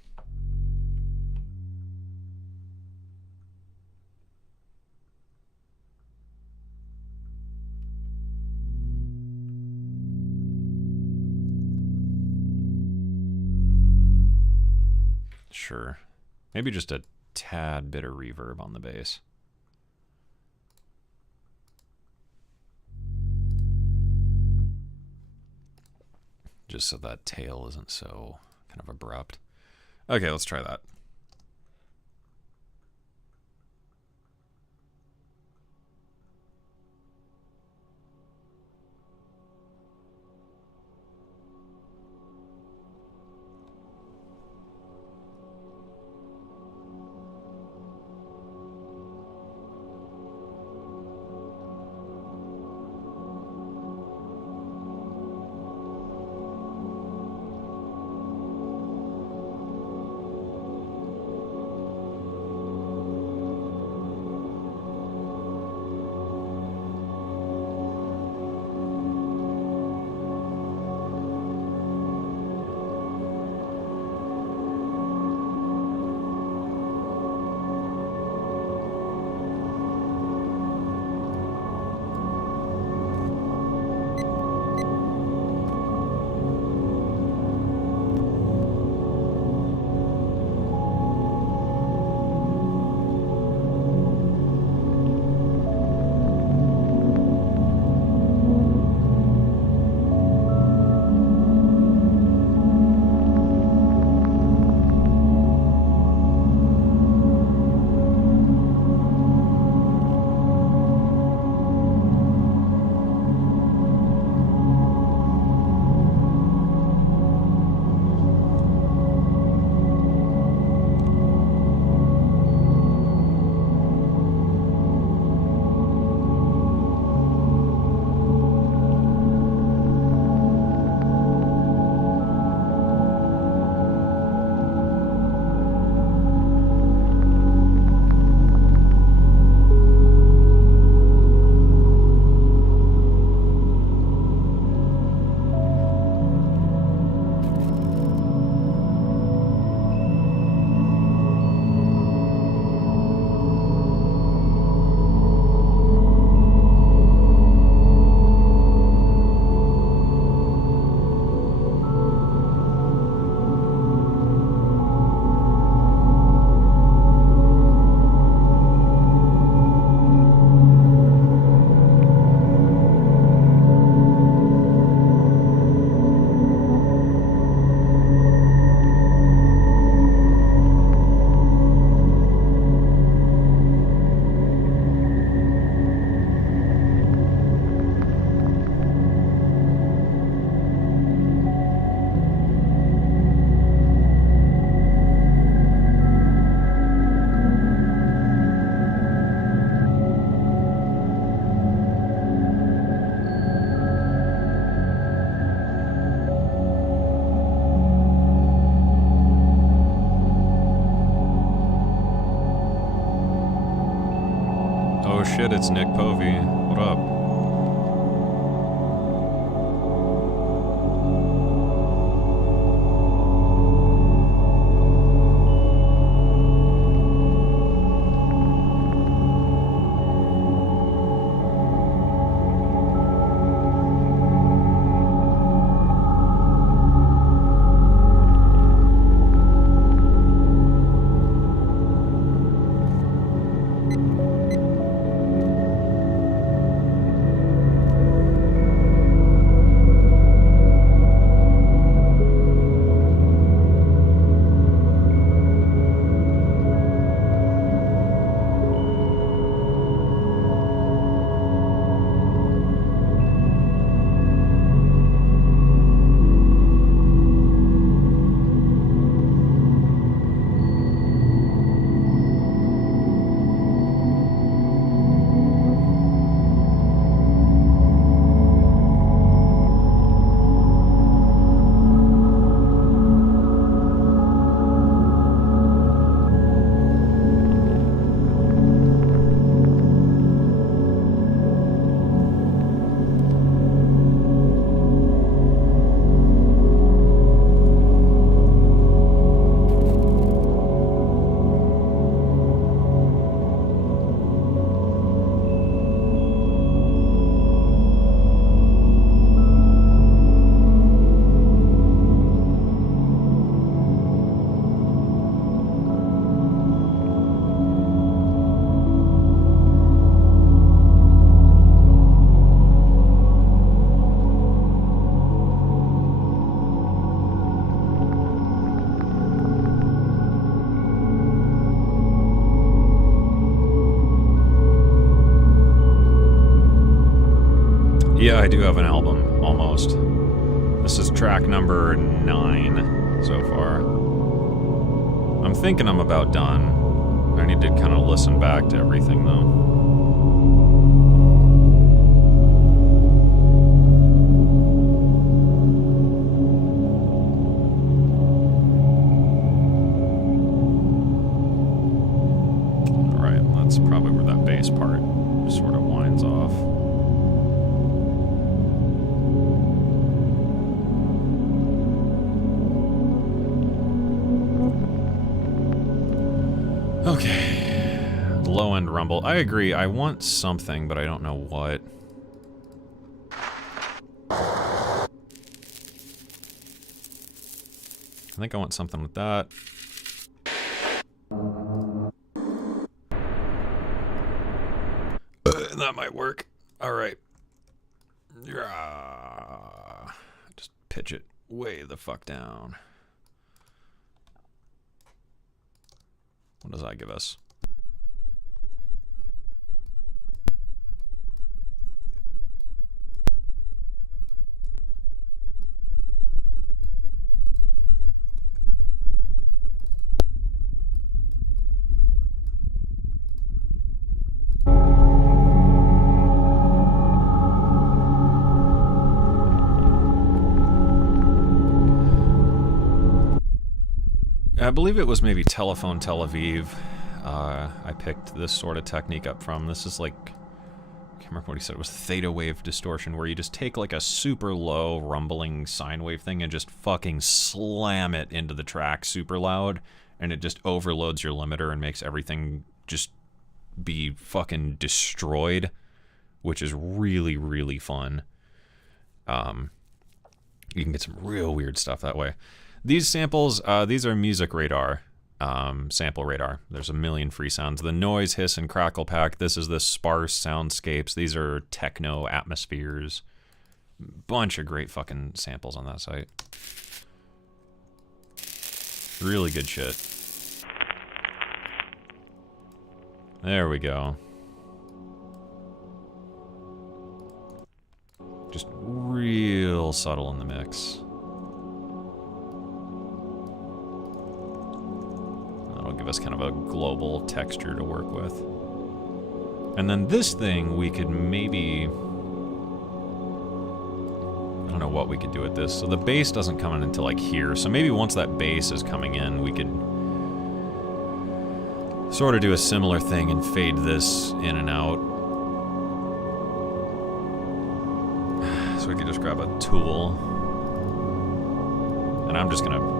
Sure. Maybe just a tad bit of reverb on the bass. Just so that tail isn't so kind of abrupt. Okay, let's try that. shit, it's Nick Povey. What up? Yeah, I do have an album, almost. This is track number 9 so far. I'm thinking I'm about done. I need to kind of listen back to everything, though. That's probably where that bass part sort of winds off. Okay. Low-end rumble. I agree. I want something, but I don't know what. I think I want something with that. That might work. Alright. Just pitch it way the fuck down. What does that give us? I believe it was maybe Telephone Tel Aviv. I picked this sort of technique up from. This is like, I can't remember what he said, it was theta wave distortion, where you just take like a super low rumbling sine wave thing and just fucking slam it into the track super loud, and it just overloads your limiter and makes everything just be fucking destroyed, which is really, really fun. You can get some real weird stuff that way. These samples, these are Music Radar, sample radar. There's a million free sounds. The Noise, Hiss, and Crackle pack. This is the Sparse Soundscapes. These are Techno Atmospheres. Bunch of great fucking samples on that site. Really good shit. There we go. Just real subtle in the mix. That'll give us kind of a global texture to work with. And then this thing, we could maybe... I don't know what we could do with this. So the bass doesn't come in until like here. So maybe once that bass is coming in, we could sort of do a similar thing and fade this in and out. So we could just grab a tool. And I'm just gonna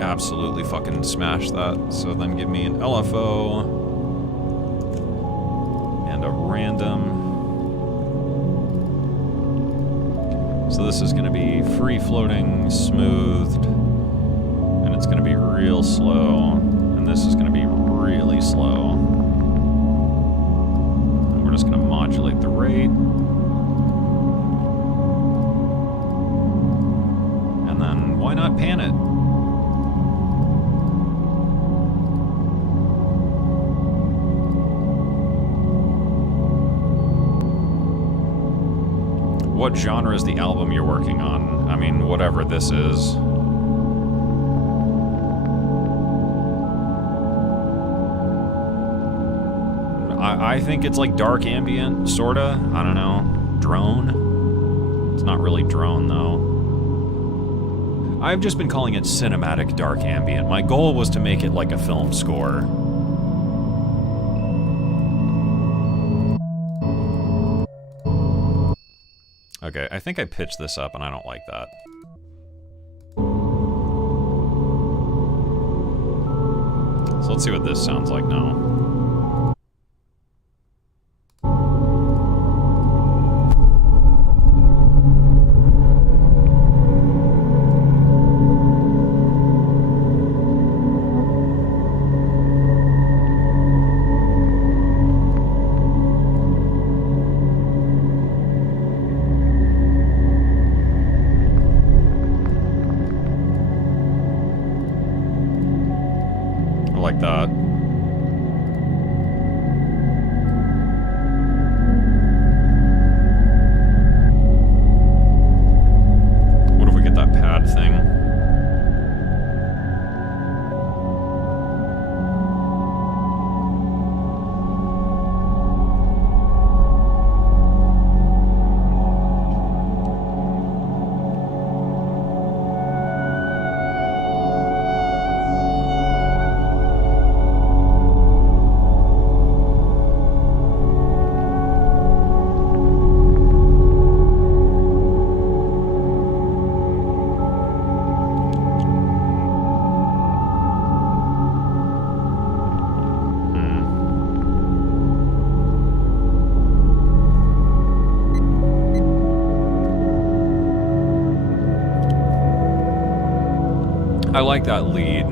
absolutely fucking smash that. So then give me an LFO and a random. So this is gonna be free floating, smoothed, and it's gonna be real slow, and this is gonna be really slow. And we're just gonna modulate the rate. And then why not pan it? What genre is the album you're working on? I mean, whatever this is. I think it's like dark ambient, sorta. I don't know. Drone? It's not really drone, though. I've just been calling it cinematic dark ambient. My goal was to make it like a film score. Okay, I think I pitched this up and I don't like that. So let's see what this sounds like now. Like that. I like that lead.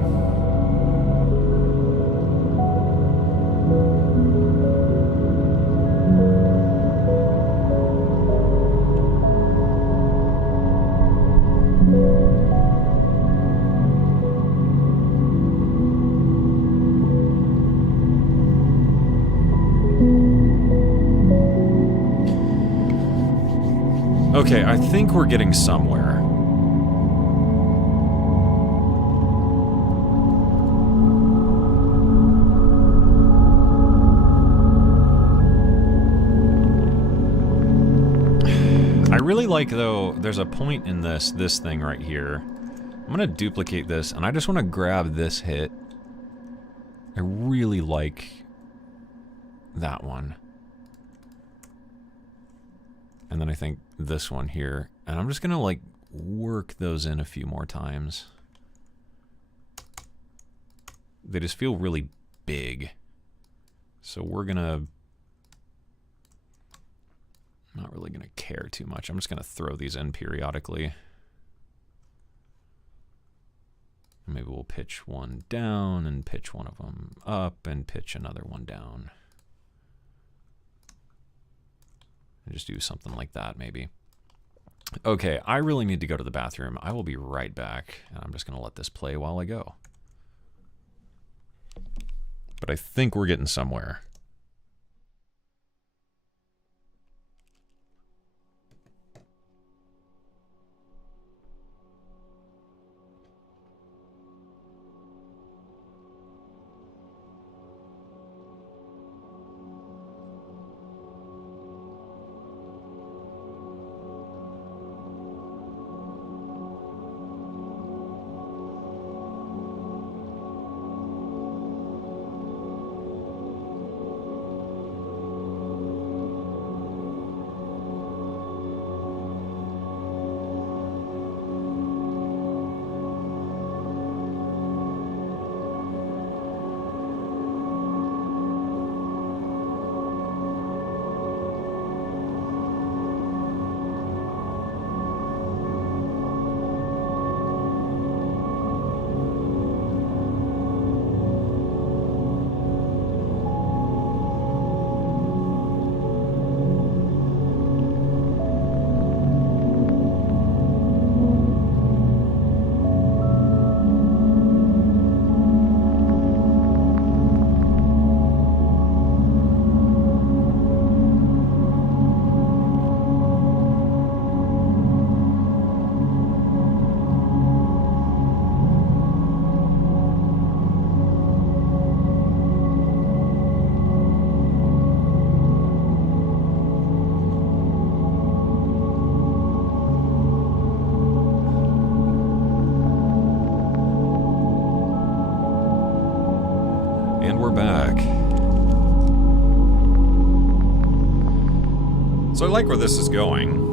Okay, I think we're getting somewhere. I really like, though, there's a point in this thing right here. I'm gonna duplicate this, and I just want to grab this hit. I really like that one. And then I think this one here. And I'm just gonna, like, work those in a few more times. They just feel really big. So we're gonna... I'm not really gonna care too much. I'm just gonna throw these in periodically. Maybe we'll pitch one down and pitch one of them up and pitch another one down. And just do something like that, maybe. Okay, I really need to go to the bathroom. I will be right back. And I'm just going to let this play while I go. But I think we're getting somewhere. So I like where this is going.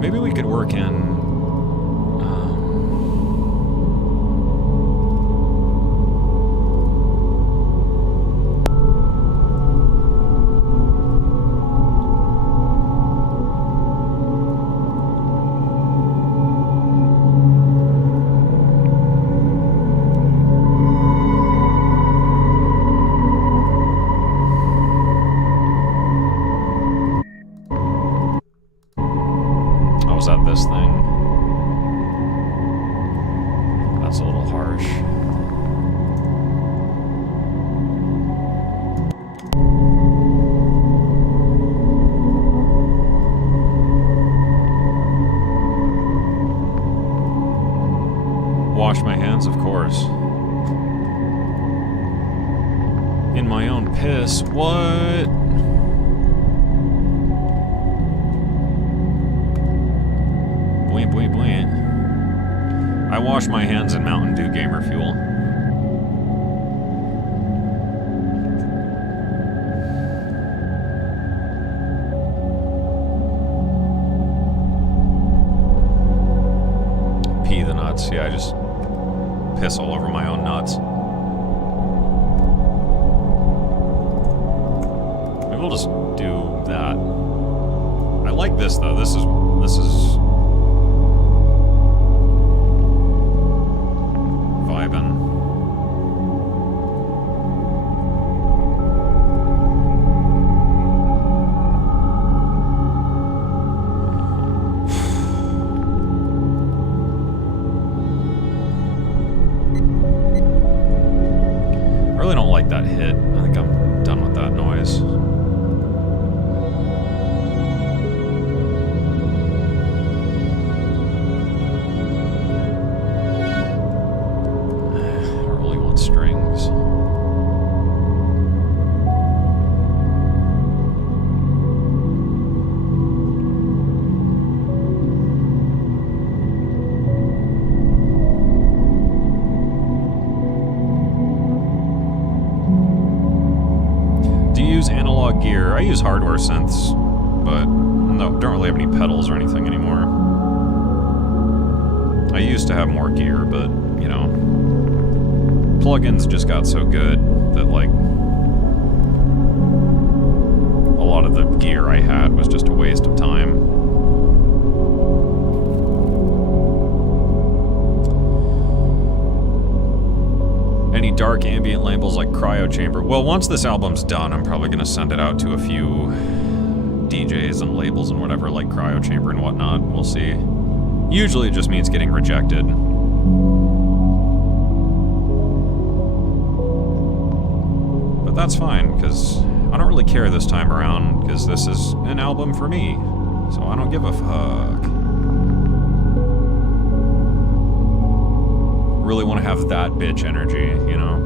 Maybe we could work in... this thing. That's a little harsh. Wash my hands, of course. In my own piss. What? I wash my hands in Mountain Dew Gamer Fuel. Pee the nuts. Yeah, I just piss all over my own nuts. We'll just do that. I like this though. This is vibing. I really don't like that hit. I think I'm done with that noise. Gear. I use hardware synths, but no, don't really have any pedals or anything anymore. I used to have more gear, but, you know, plugins just got so good that, like, a lot of the gear I had was just a waste of time. Any dark ambient labels like Cryo Chamber? Well, once this album's done, I'm probably going to send it out to a few DJs and labels and whatever, like Cryo Chamber and whatnot. We'll see. Usually it just means getting rejected. But that's fine, because I don't really care this time around, because this is an album for me. So I don't give a fuck. Really want to have that bitch energy, you know?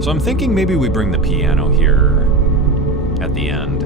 So I'm thinking maybe we bring the piano here at the end.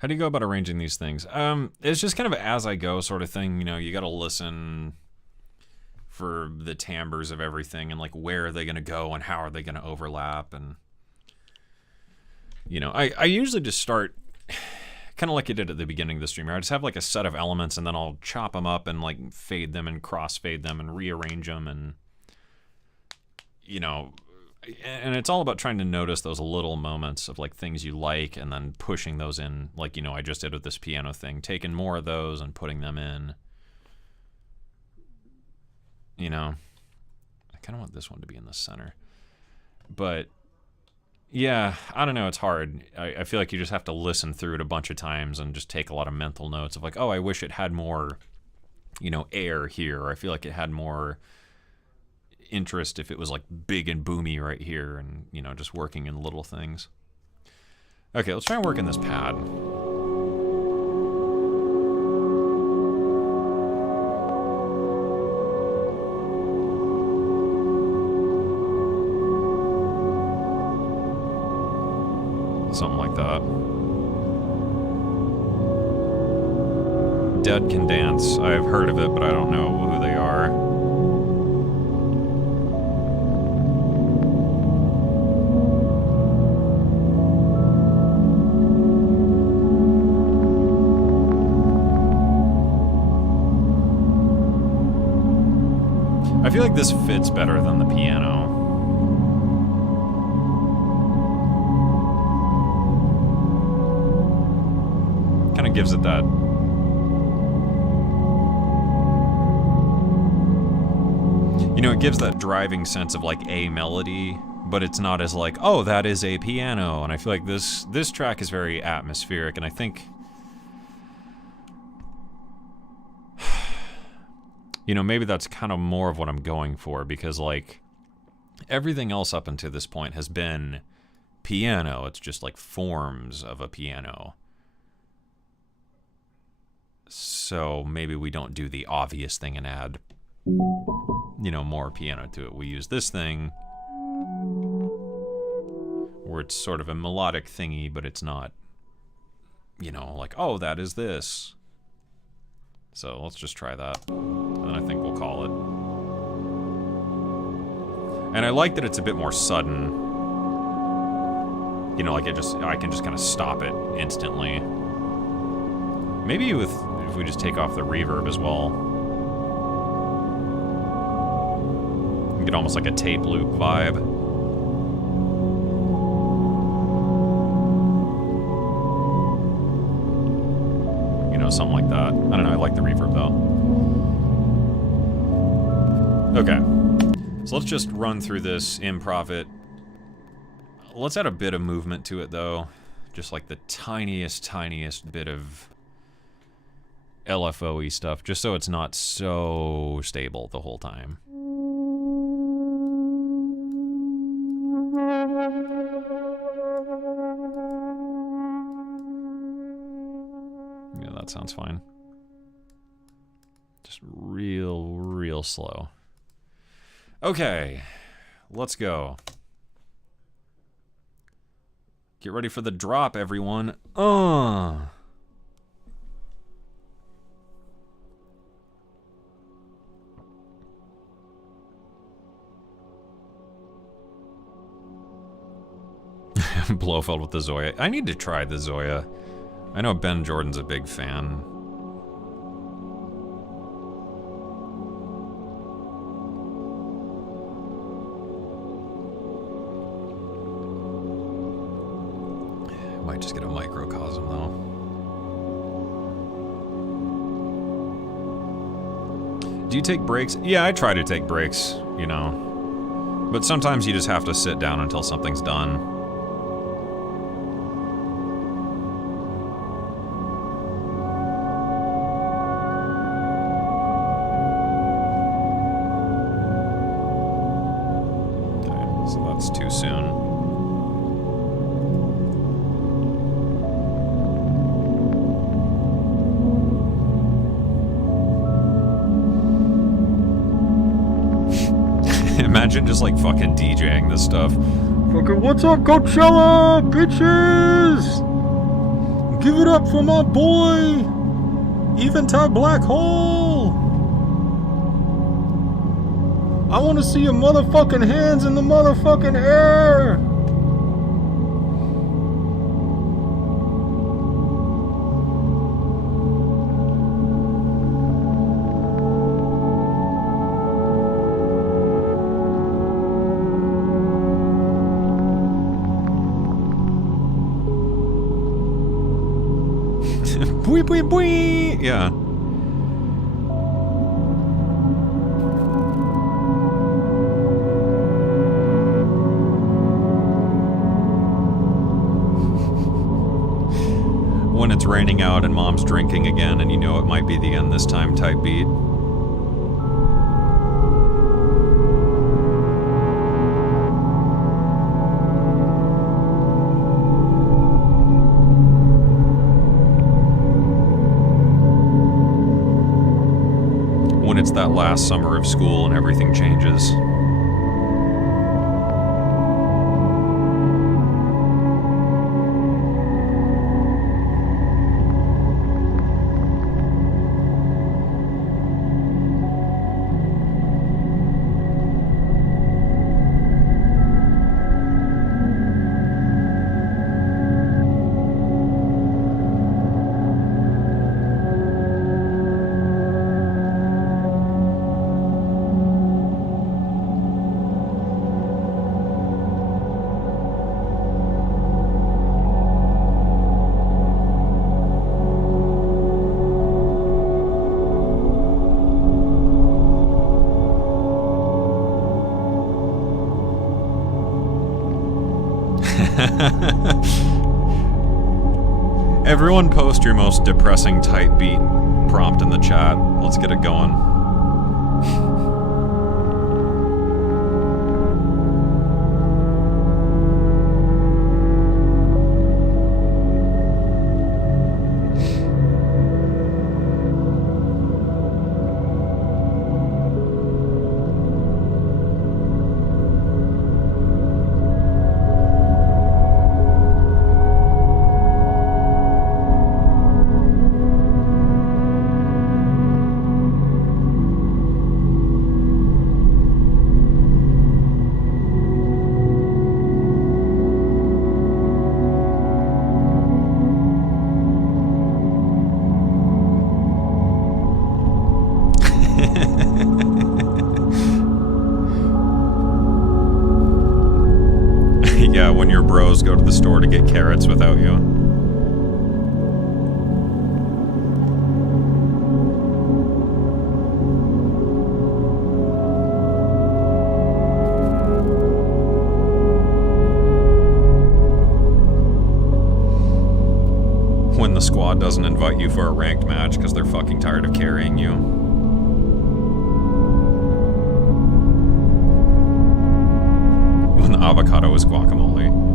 How do you go about arranging these things? It's just kind of as I go sort of thing. You know, you got to listen for the timbres of everything and like where are they going to go and how are they going to overlap. And, you know, I usually just start kind of like I did at the beginning of the stream. I just have like a set of elements and then I'll chop them up and like fade them and crossfade them and rearrange them and, you know, and it's all about trying to notice those little moments of like things you like and then pushing those in, like, you know, I just did with this piano thing, taking more of those and putting them in. You know, I kind of want this one to be in the center. But yeah, I don't know, it's hard. I feel like you just have to listen through it a bunch of times and just take a lot of mental notes of like, oh, I wish it had more, you know, air here. Or I feel like it had more interest if it was like big and boomy right here, and, you know, just working in little things. Okay, let's try and work in this pad. Something like that. Dead Can Dance. I've heard of it, but I don't know who they are. I feel like this fits better than the piano. Kind of gives it that... You know, it gives that driving sense of like a melody, but it's not as like, oh, that is a piano. And I feel like this track is very atmospheric, and I think... You know, maybe that's kind of more of what I'm going for, because, like, everything else up until this point has been piano. It's just, like, forms of a piano. So maybe we don't do the obvious thing and add, you know, more piano to it. We use this thing where it's sort of a melodic thingy, but it's not, you know, like, oh, that is this. So let's just try that, and I think we'll call it. And I like that it's a bit more sudden. You know, like I can just kind of stop it instantly. Maybe if we just take off the reverb as well. You get almost like a tape loop vibe. Something like that. I don't know, I like the reverb though. Okay. So let's just run through this, improv it. Let's add a bit of movement to it though. Just like the tiniest bit of LFO-y stuff, just so it's not so stable the whole time. Yeah, that sounds fine. Just real slow. Okay, let's go. Get ready for the drop, everyone. Blofeld with the Zoya. I need to try the Zoya. I know Ben Jordan's a big fan. Might just get a microcosm though. Do you take breaks? Yeah, I try to take breaks, you know. But sometimes you just have to sit down until something's done. Too soon. Imagine just like fucking DJing this stuff. Fucking what's up, Coachella, bitches? Give it up for my boy, Eventide Black Hole. I want to see your motherfucking hands in the motherfucking air. Bwee, bwee, bwee. Yeah. When it's raining out and mom's drinking again and you know it might be the end this time type beat. When it's that last summer of school and everything changes. Everyone post your most depressing type beat prompt in the chat. Let's get it going. Yeah, when your bros go to the store to get carrots without you. When the squad doesn't invite you for a ranked match because they're fucking tired of carrying you. When the avocado is guacamole.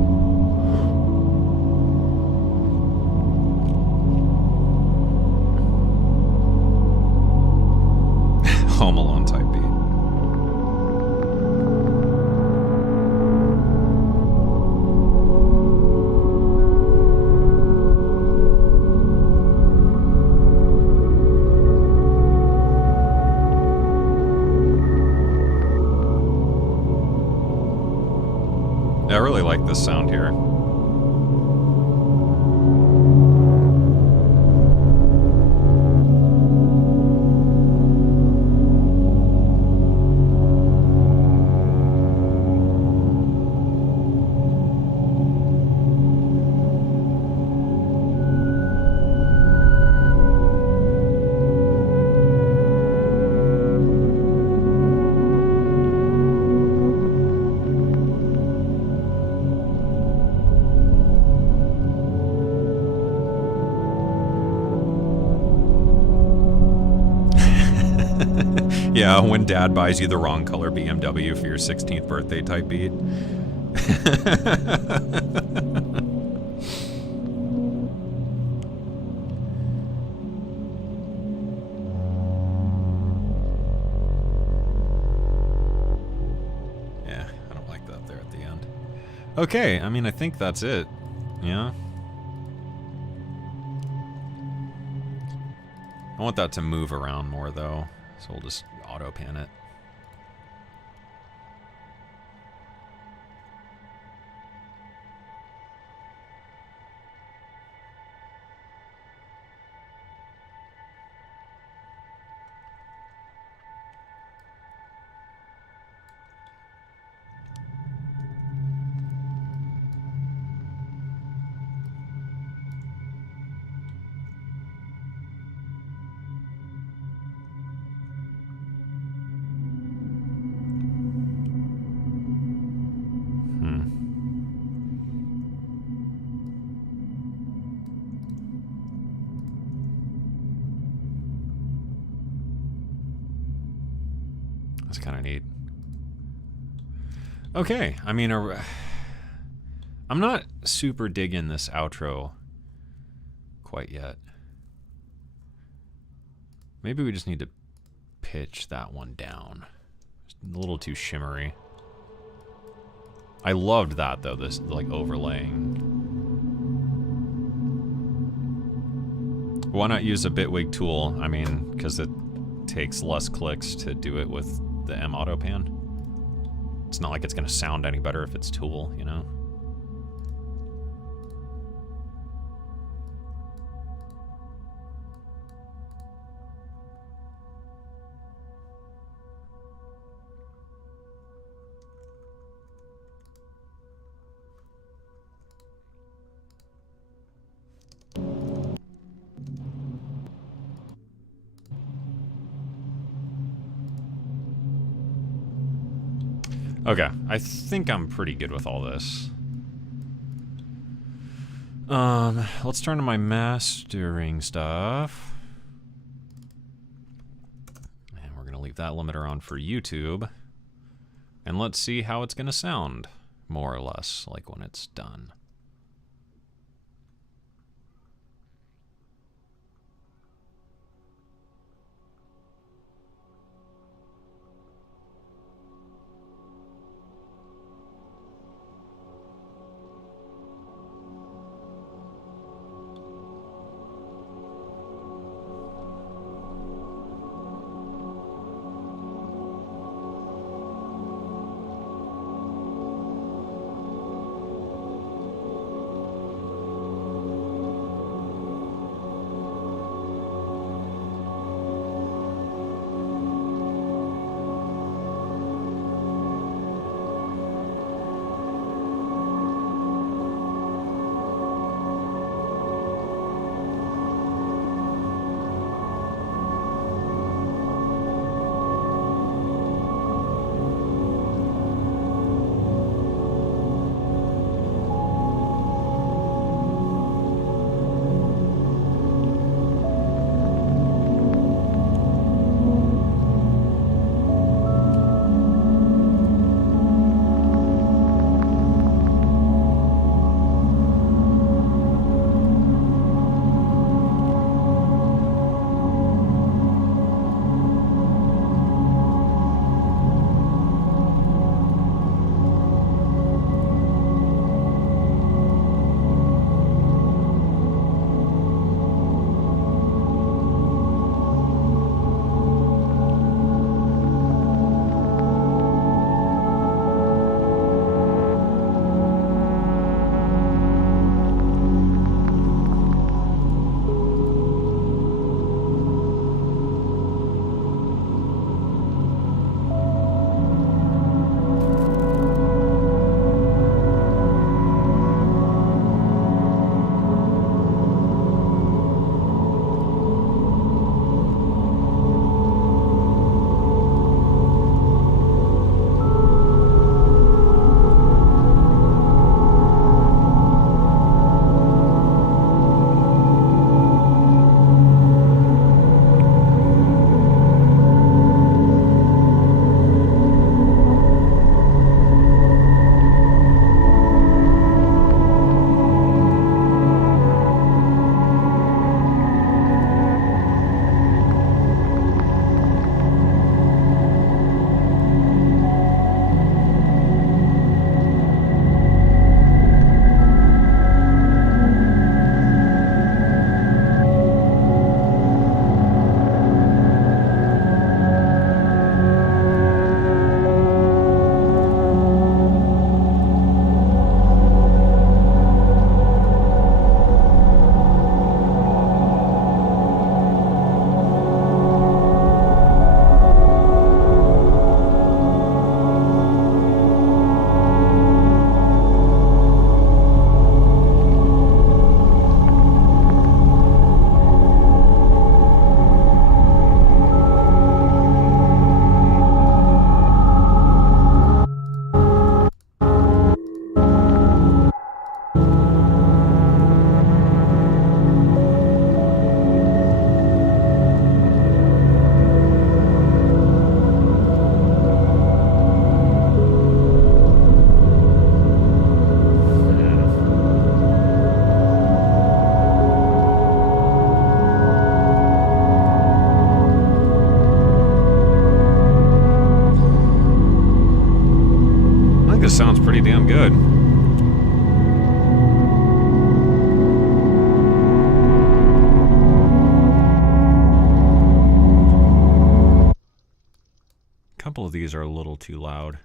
Home Alone type beat. I really like this sound here. Yeah, when dad buys you the wrong color BMW for your 16th birthday type beat. Yeah, I don't like that there at the end. Okay, I mean, I think that's it. Yeah. I want that to move around more, though, so we'll just auto-pan it. That's kind of neat. Okay, I mean, I'm not super digging this outro quite yet. Maybe we just need to pitch that one down. It's a little too shimmery. I loved that, though, this, like, overlaying. Why not use a Bitwig tool? I mean, because it takes less clicks to do it with the M auto pan. It's not like it's gonna sound any better if it's tool, you know? Okay, I think I'm pretty good with all this. Let's turn to my mastering stuff. And we're gonna leave that limiter on for YouTube. And let's see how it's gonna sound, more or less, like when it's done. sounds pretty damn good. A couple of these are a little too loud.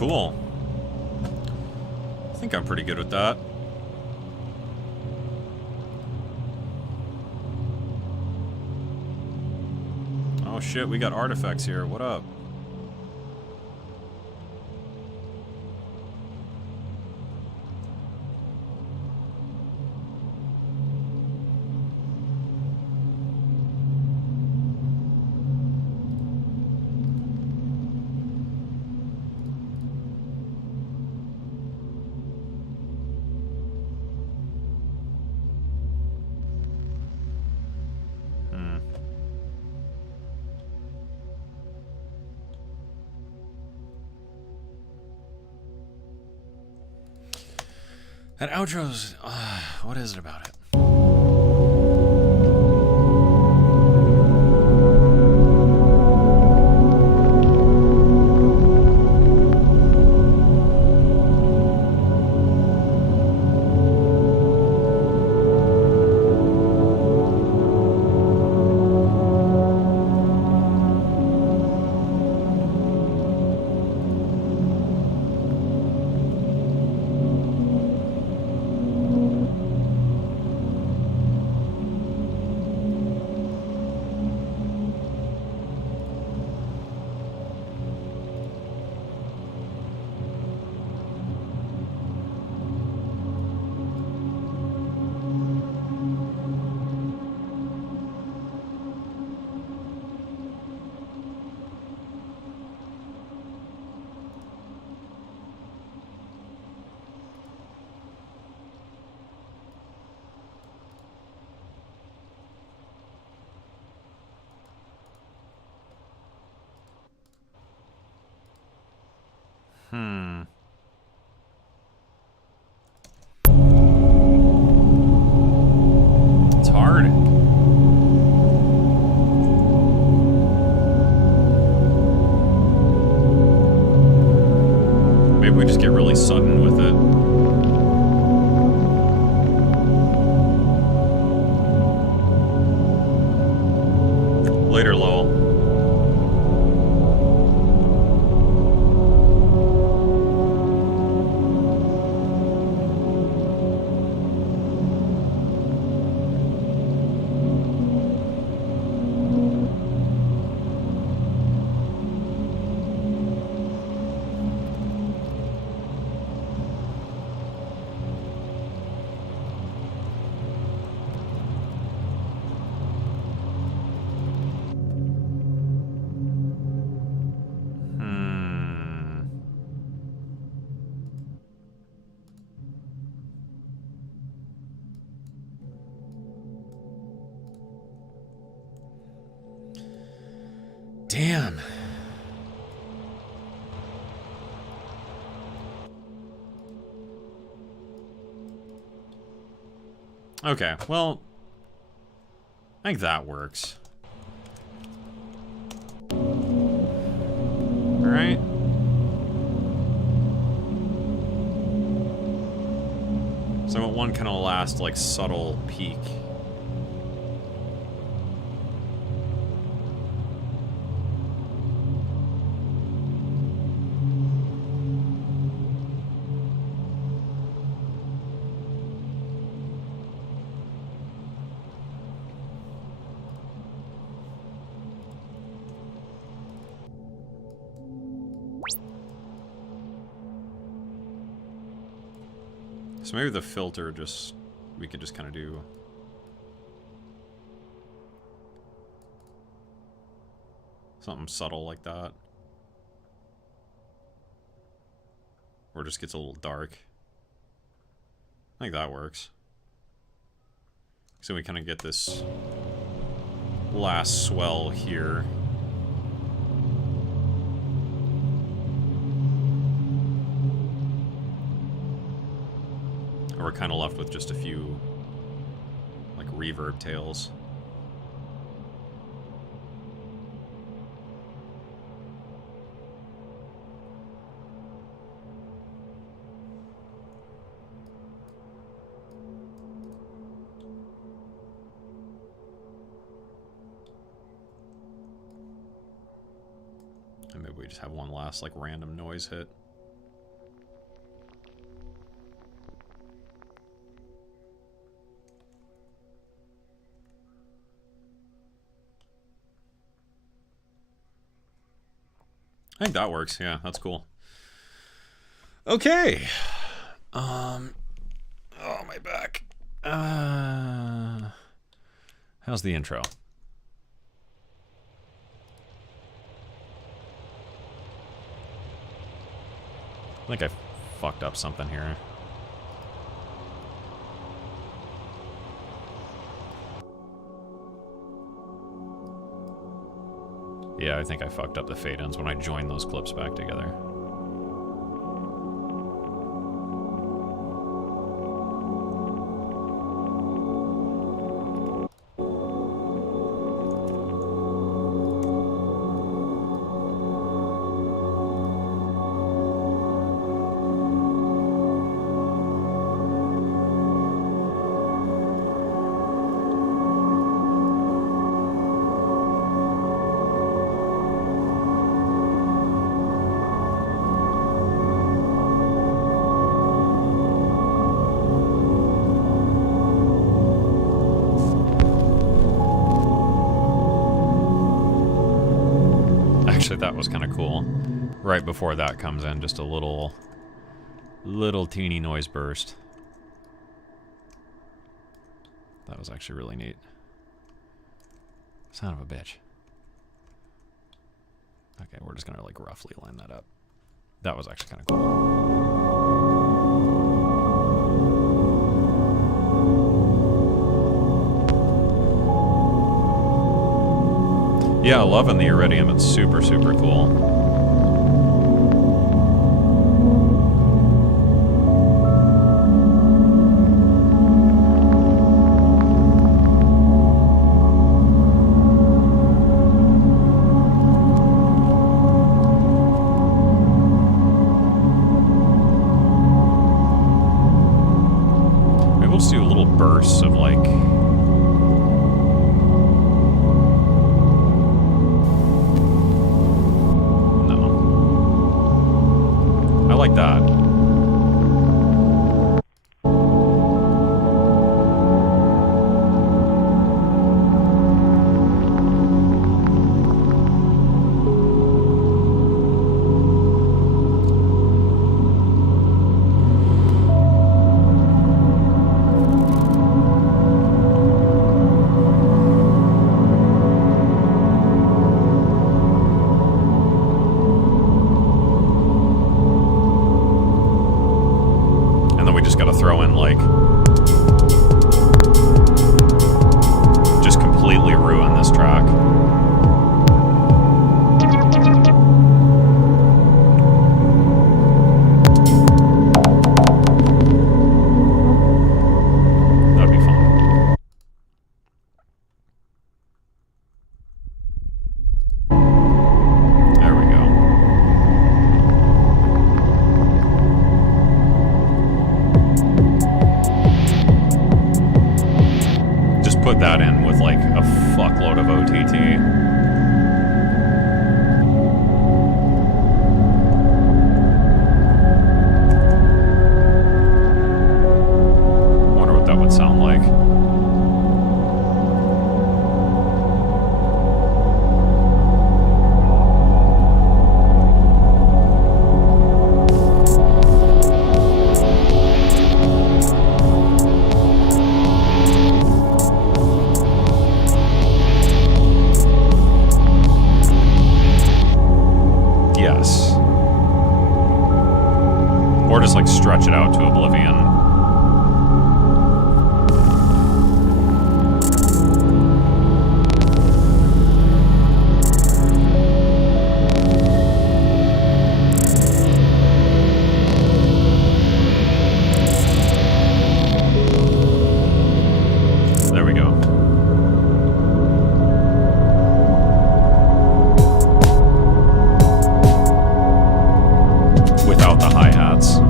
Cool. I think I'm pretty good with that. Oh shit, we got artifacts here. What up? That outro's, what is it about it? It's hard. Maybe we just get really sudden with it. Later, Lowell. Damn. Okay, well, I think that works. Alright. So I want one kind of last, like, subtle peak. So maybe the filter just, we could just kind of do something subtle like that. Or just gets a little dark. I think that works. So we kind of get this last swell here. And we're kind of left with just a few, like, reverb tails. And maybe we just have one last, like, random noise hit. I think that works. Yeah, that's cool. Okay. Oh, my back. How's the intro? I think I fucked up something here. Yeah, I think I fucked up the fade-ins when I joined those clips back together. That was kind of cool. Right before that comes in, just a little teeny noise burst. That was actually really neat. Son of a bitch. Okay, we're just gonna like roughly line that up. That was actually kind of cool. Yeah, loving the Iridium. It's super, super cool. Maybe we'll just do little bursts of like... like that. Throw in like just completely ruin this track. That'd be fun. There we go. Put that in with like a fuckload of OTT. Wonder what that would sound like. Yes. Or just like stretch it out to oblivion. There we go. Without the hi-hats.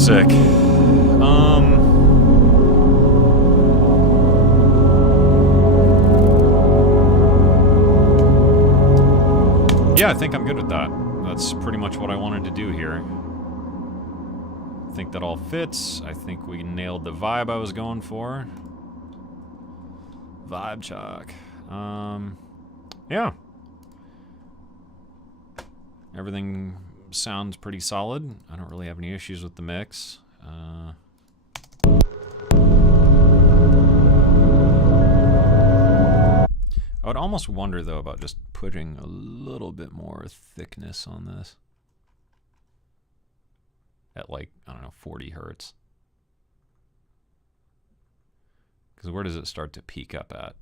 Sick. Yeah, I think I'm good with that. That's pretty much what I wanted to do here. I think that all fits. I think we nailed the vibe I was going for. Vibe chalk. Yeah. Everything sounds pretty solid. I don't really have any issues with the mix. I would almost wonder, though, about just putting a little bit more thickness on this. At, like, I don't know, 40 hertz. Because where does it start to peak up at?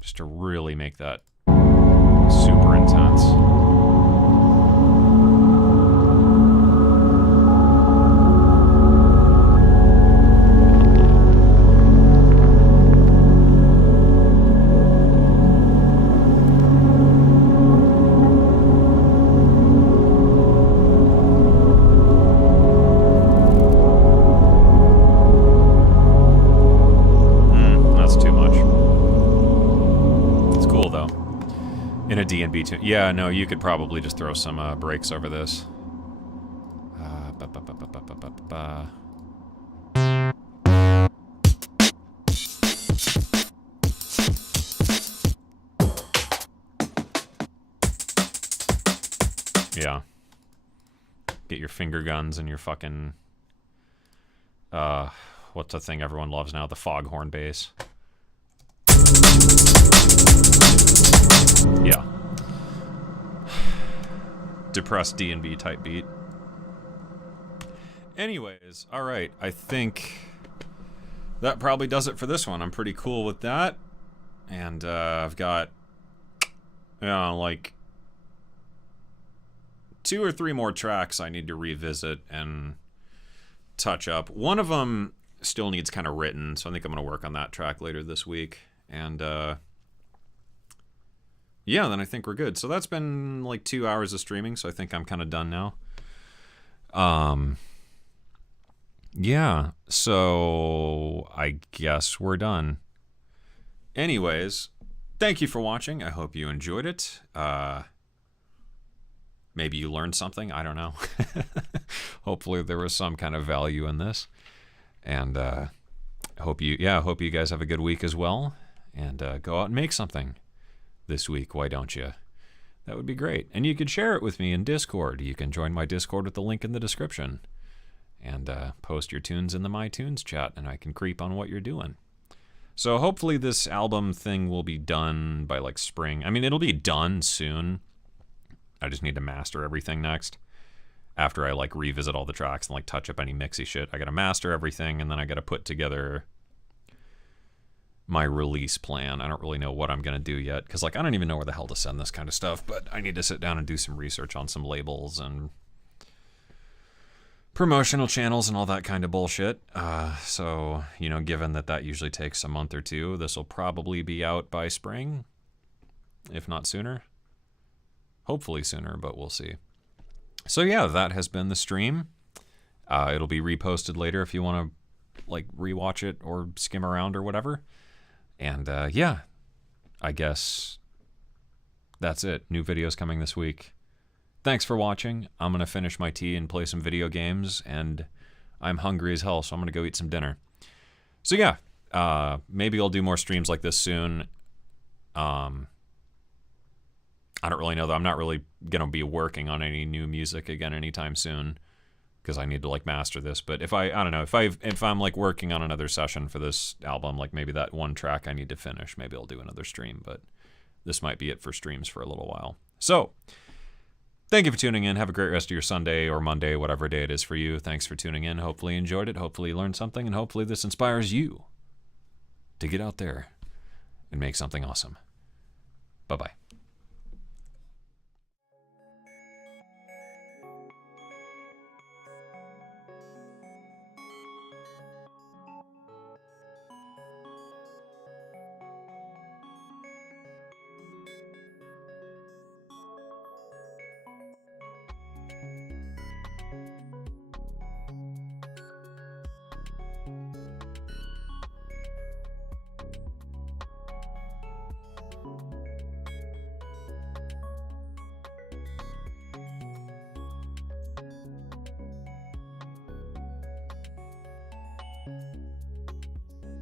Just to really make that super intense. D&B tune. Yeah, no, you could probably just throw some brakes over this. Yeah. Get your finger guns and your fucking... what's the thing everyone loves now? The foghorn bass. Yeah. Depressed D&B type beat. Anyways, alright, I think that probably does it for this one. I'm pretty cool with that. And I've got, like 2 or 3 more tracks I need to revisit and touch up. One of them still needs kind of written, so I think I'm going to work on that track later this week. And yeah, then I think we're good. So that's been like 2 hours of streaming, so I think I'm kind of done now. Yeah, so I guess we're done. Anyways, thank you for watching. I hope you enjoyed it. Maybe you learned something. I don't know. Hopefully there was some kind of value in this. And hope you guys have a good week as well. And go out and make something this week. Why don't you? That would be great. And you could share it with me in Discord. You can join my Discord with the link in the description. And post your tunes in the My Tunes chat, and I can creep on what you're doing. So hopefully this album thing will be done by like spring. I mean, it'll be done soon. I just need to master everything next. After I like revisit all the tracks and like touch up any mixy shit, I gotta master everything, and then I gotta put together my release plan. I don't really know what I'm gonna do yet, because like I don't even know where the hell to send this kind of stuff, but I need to sit down and do some research on some labels and promotional channels and all that kind of bullshit. So, you know, given that that usually takes a month or two, this will probably be out by spring, if not sooner. Hopefully sooner, but we'll see. So yeah, that has been the stream. It'll be reposted later if you want to like rewatch it or skim around or whatever. And yeah, I guess that's it. New videos coming this week. Thanks for watching. I'm going to finish my tea and play some video games, and I'm hungry as hell, so I'm going to go eat some dinner. So yeah, maybe I'll do more streams like this soon. I don't really know, though. I'm not really going to be working on any new music again anytime soon, because I need to like master this. But if I don't know, if I'm like working on another session for this album, like maybe that one track I need to finish, maybe I'll do another stream, but this might be it for streams for a little while. So thank you for tuning in. Have a great rest of your Sunday or Monday, whatever day it is for you. Thanks for tuning in. Hopefully you enjoyed it. Hopefully you learned something, and hopefully this inspires you to get out there and make something awesome. Bye-bye.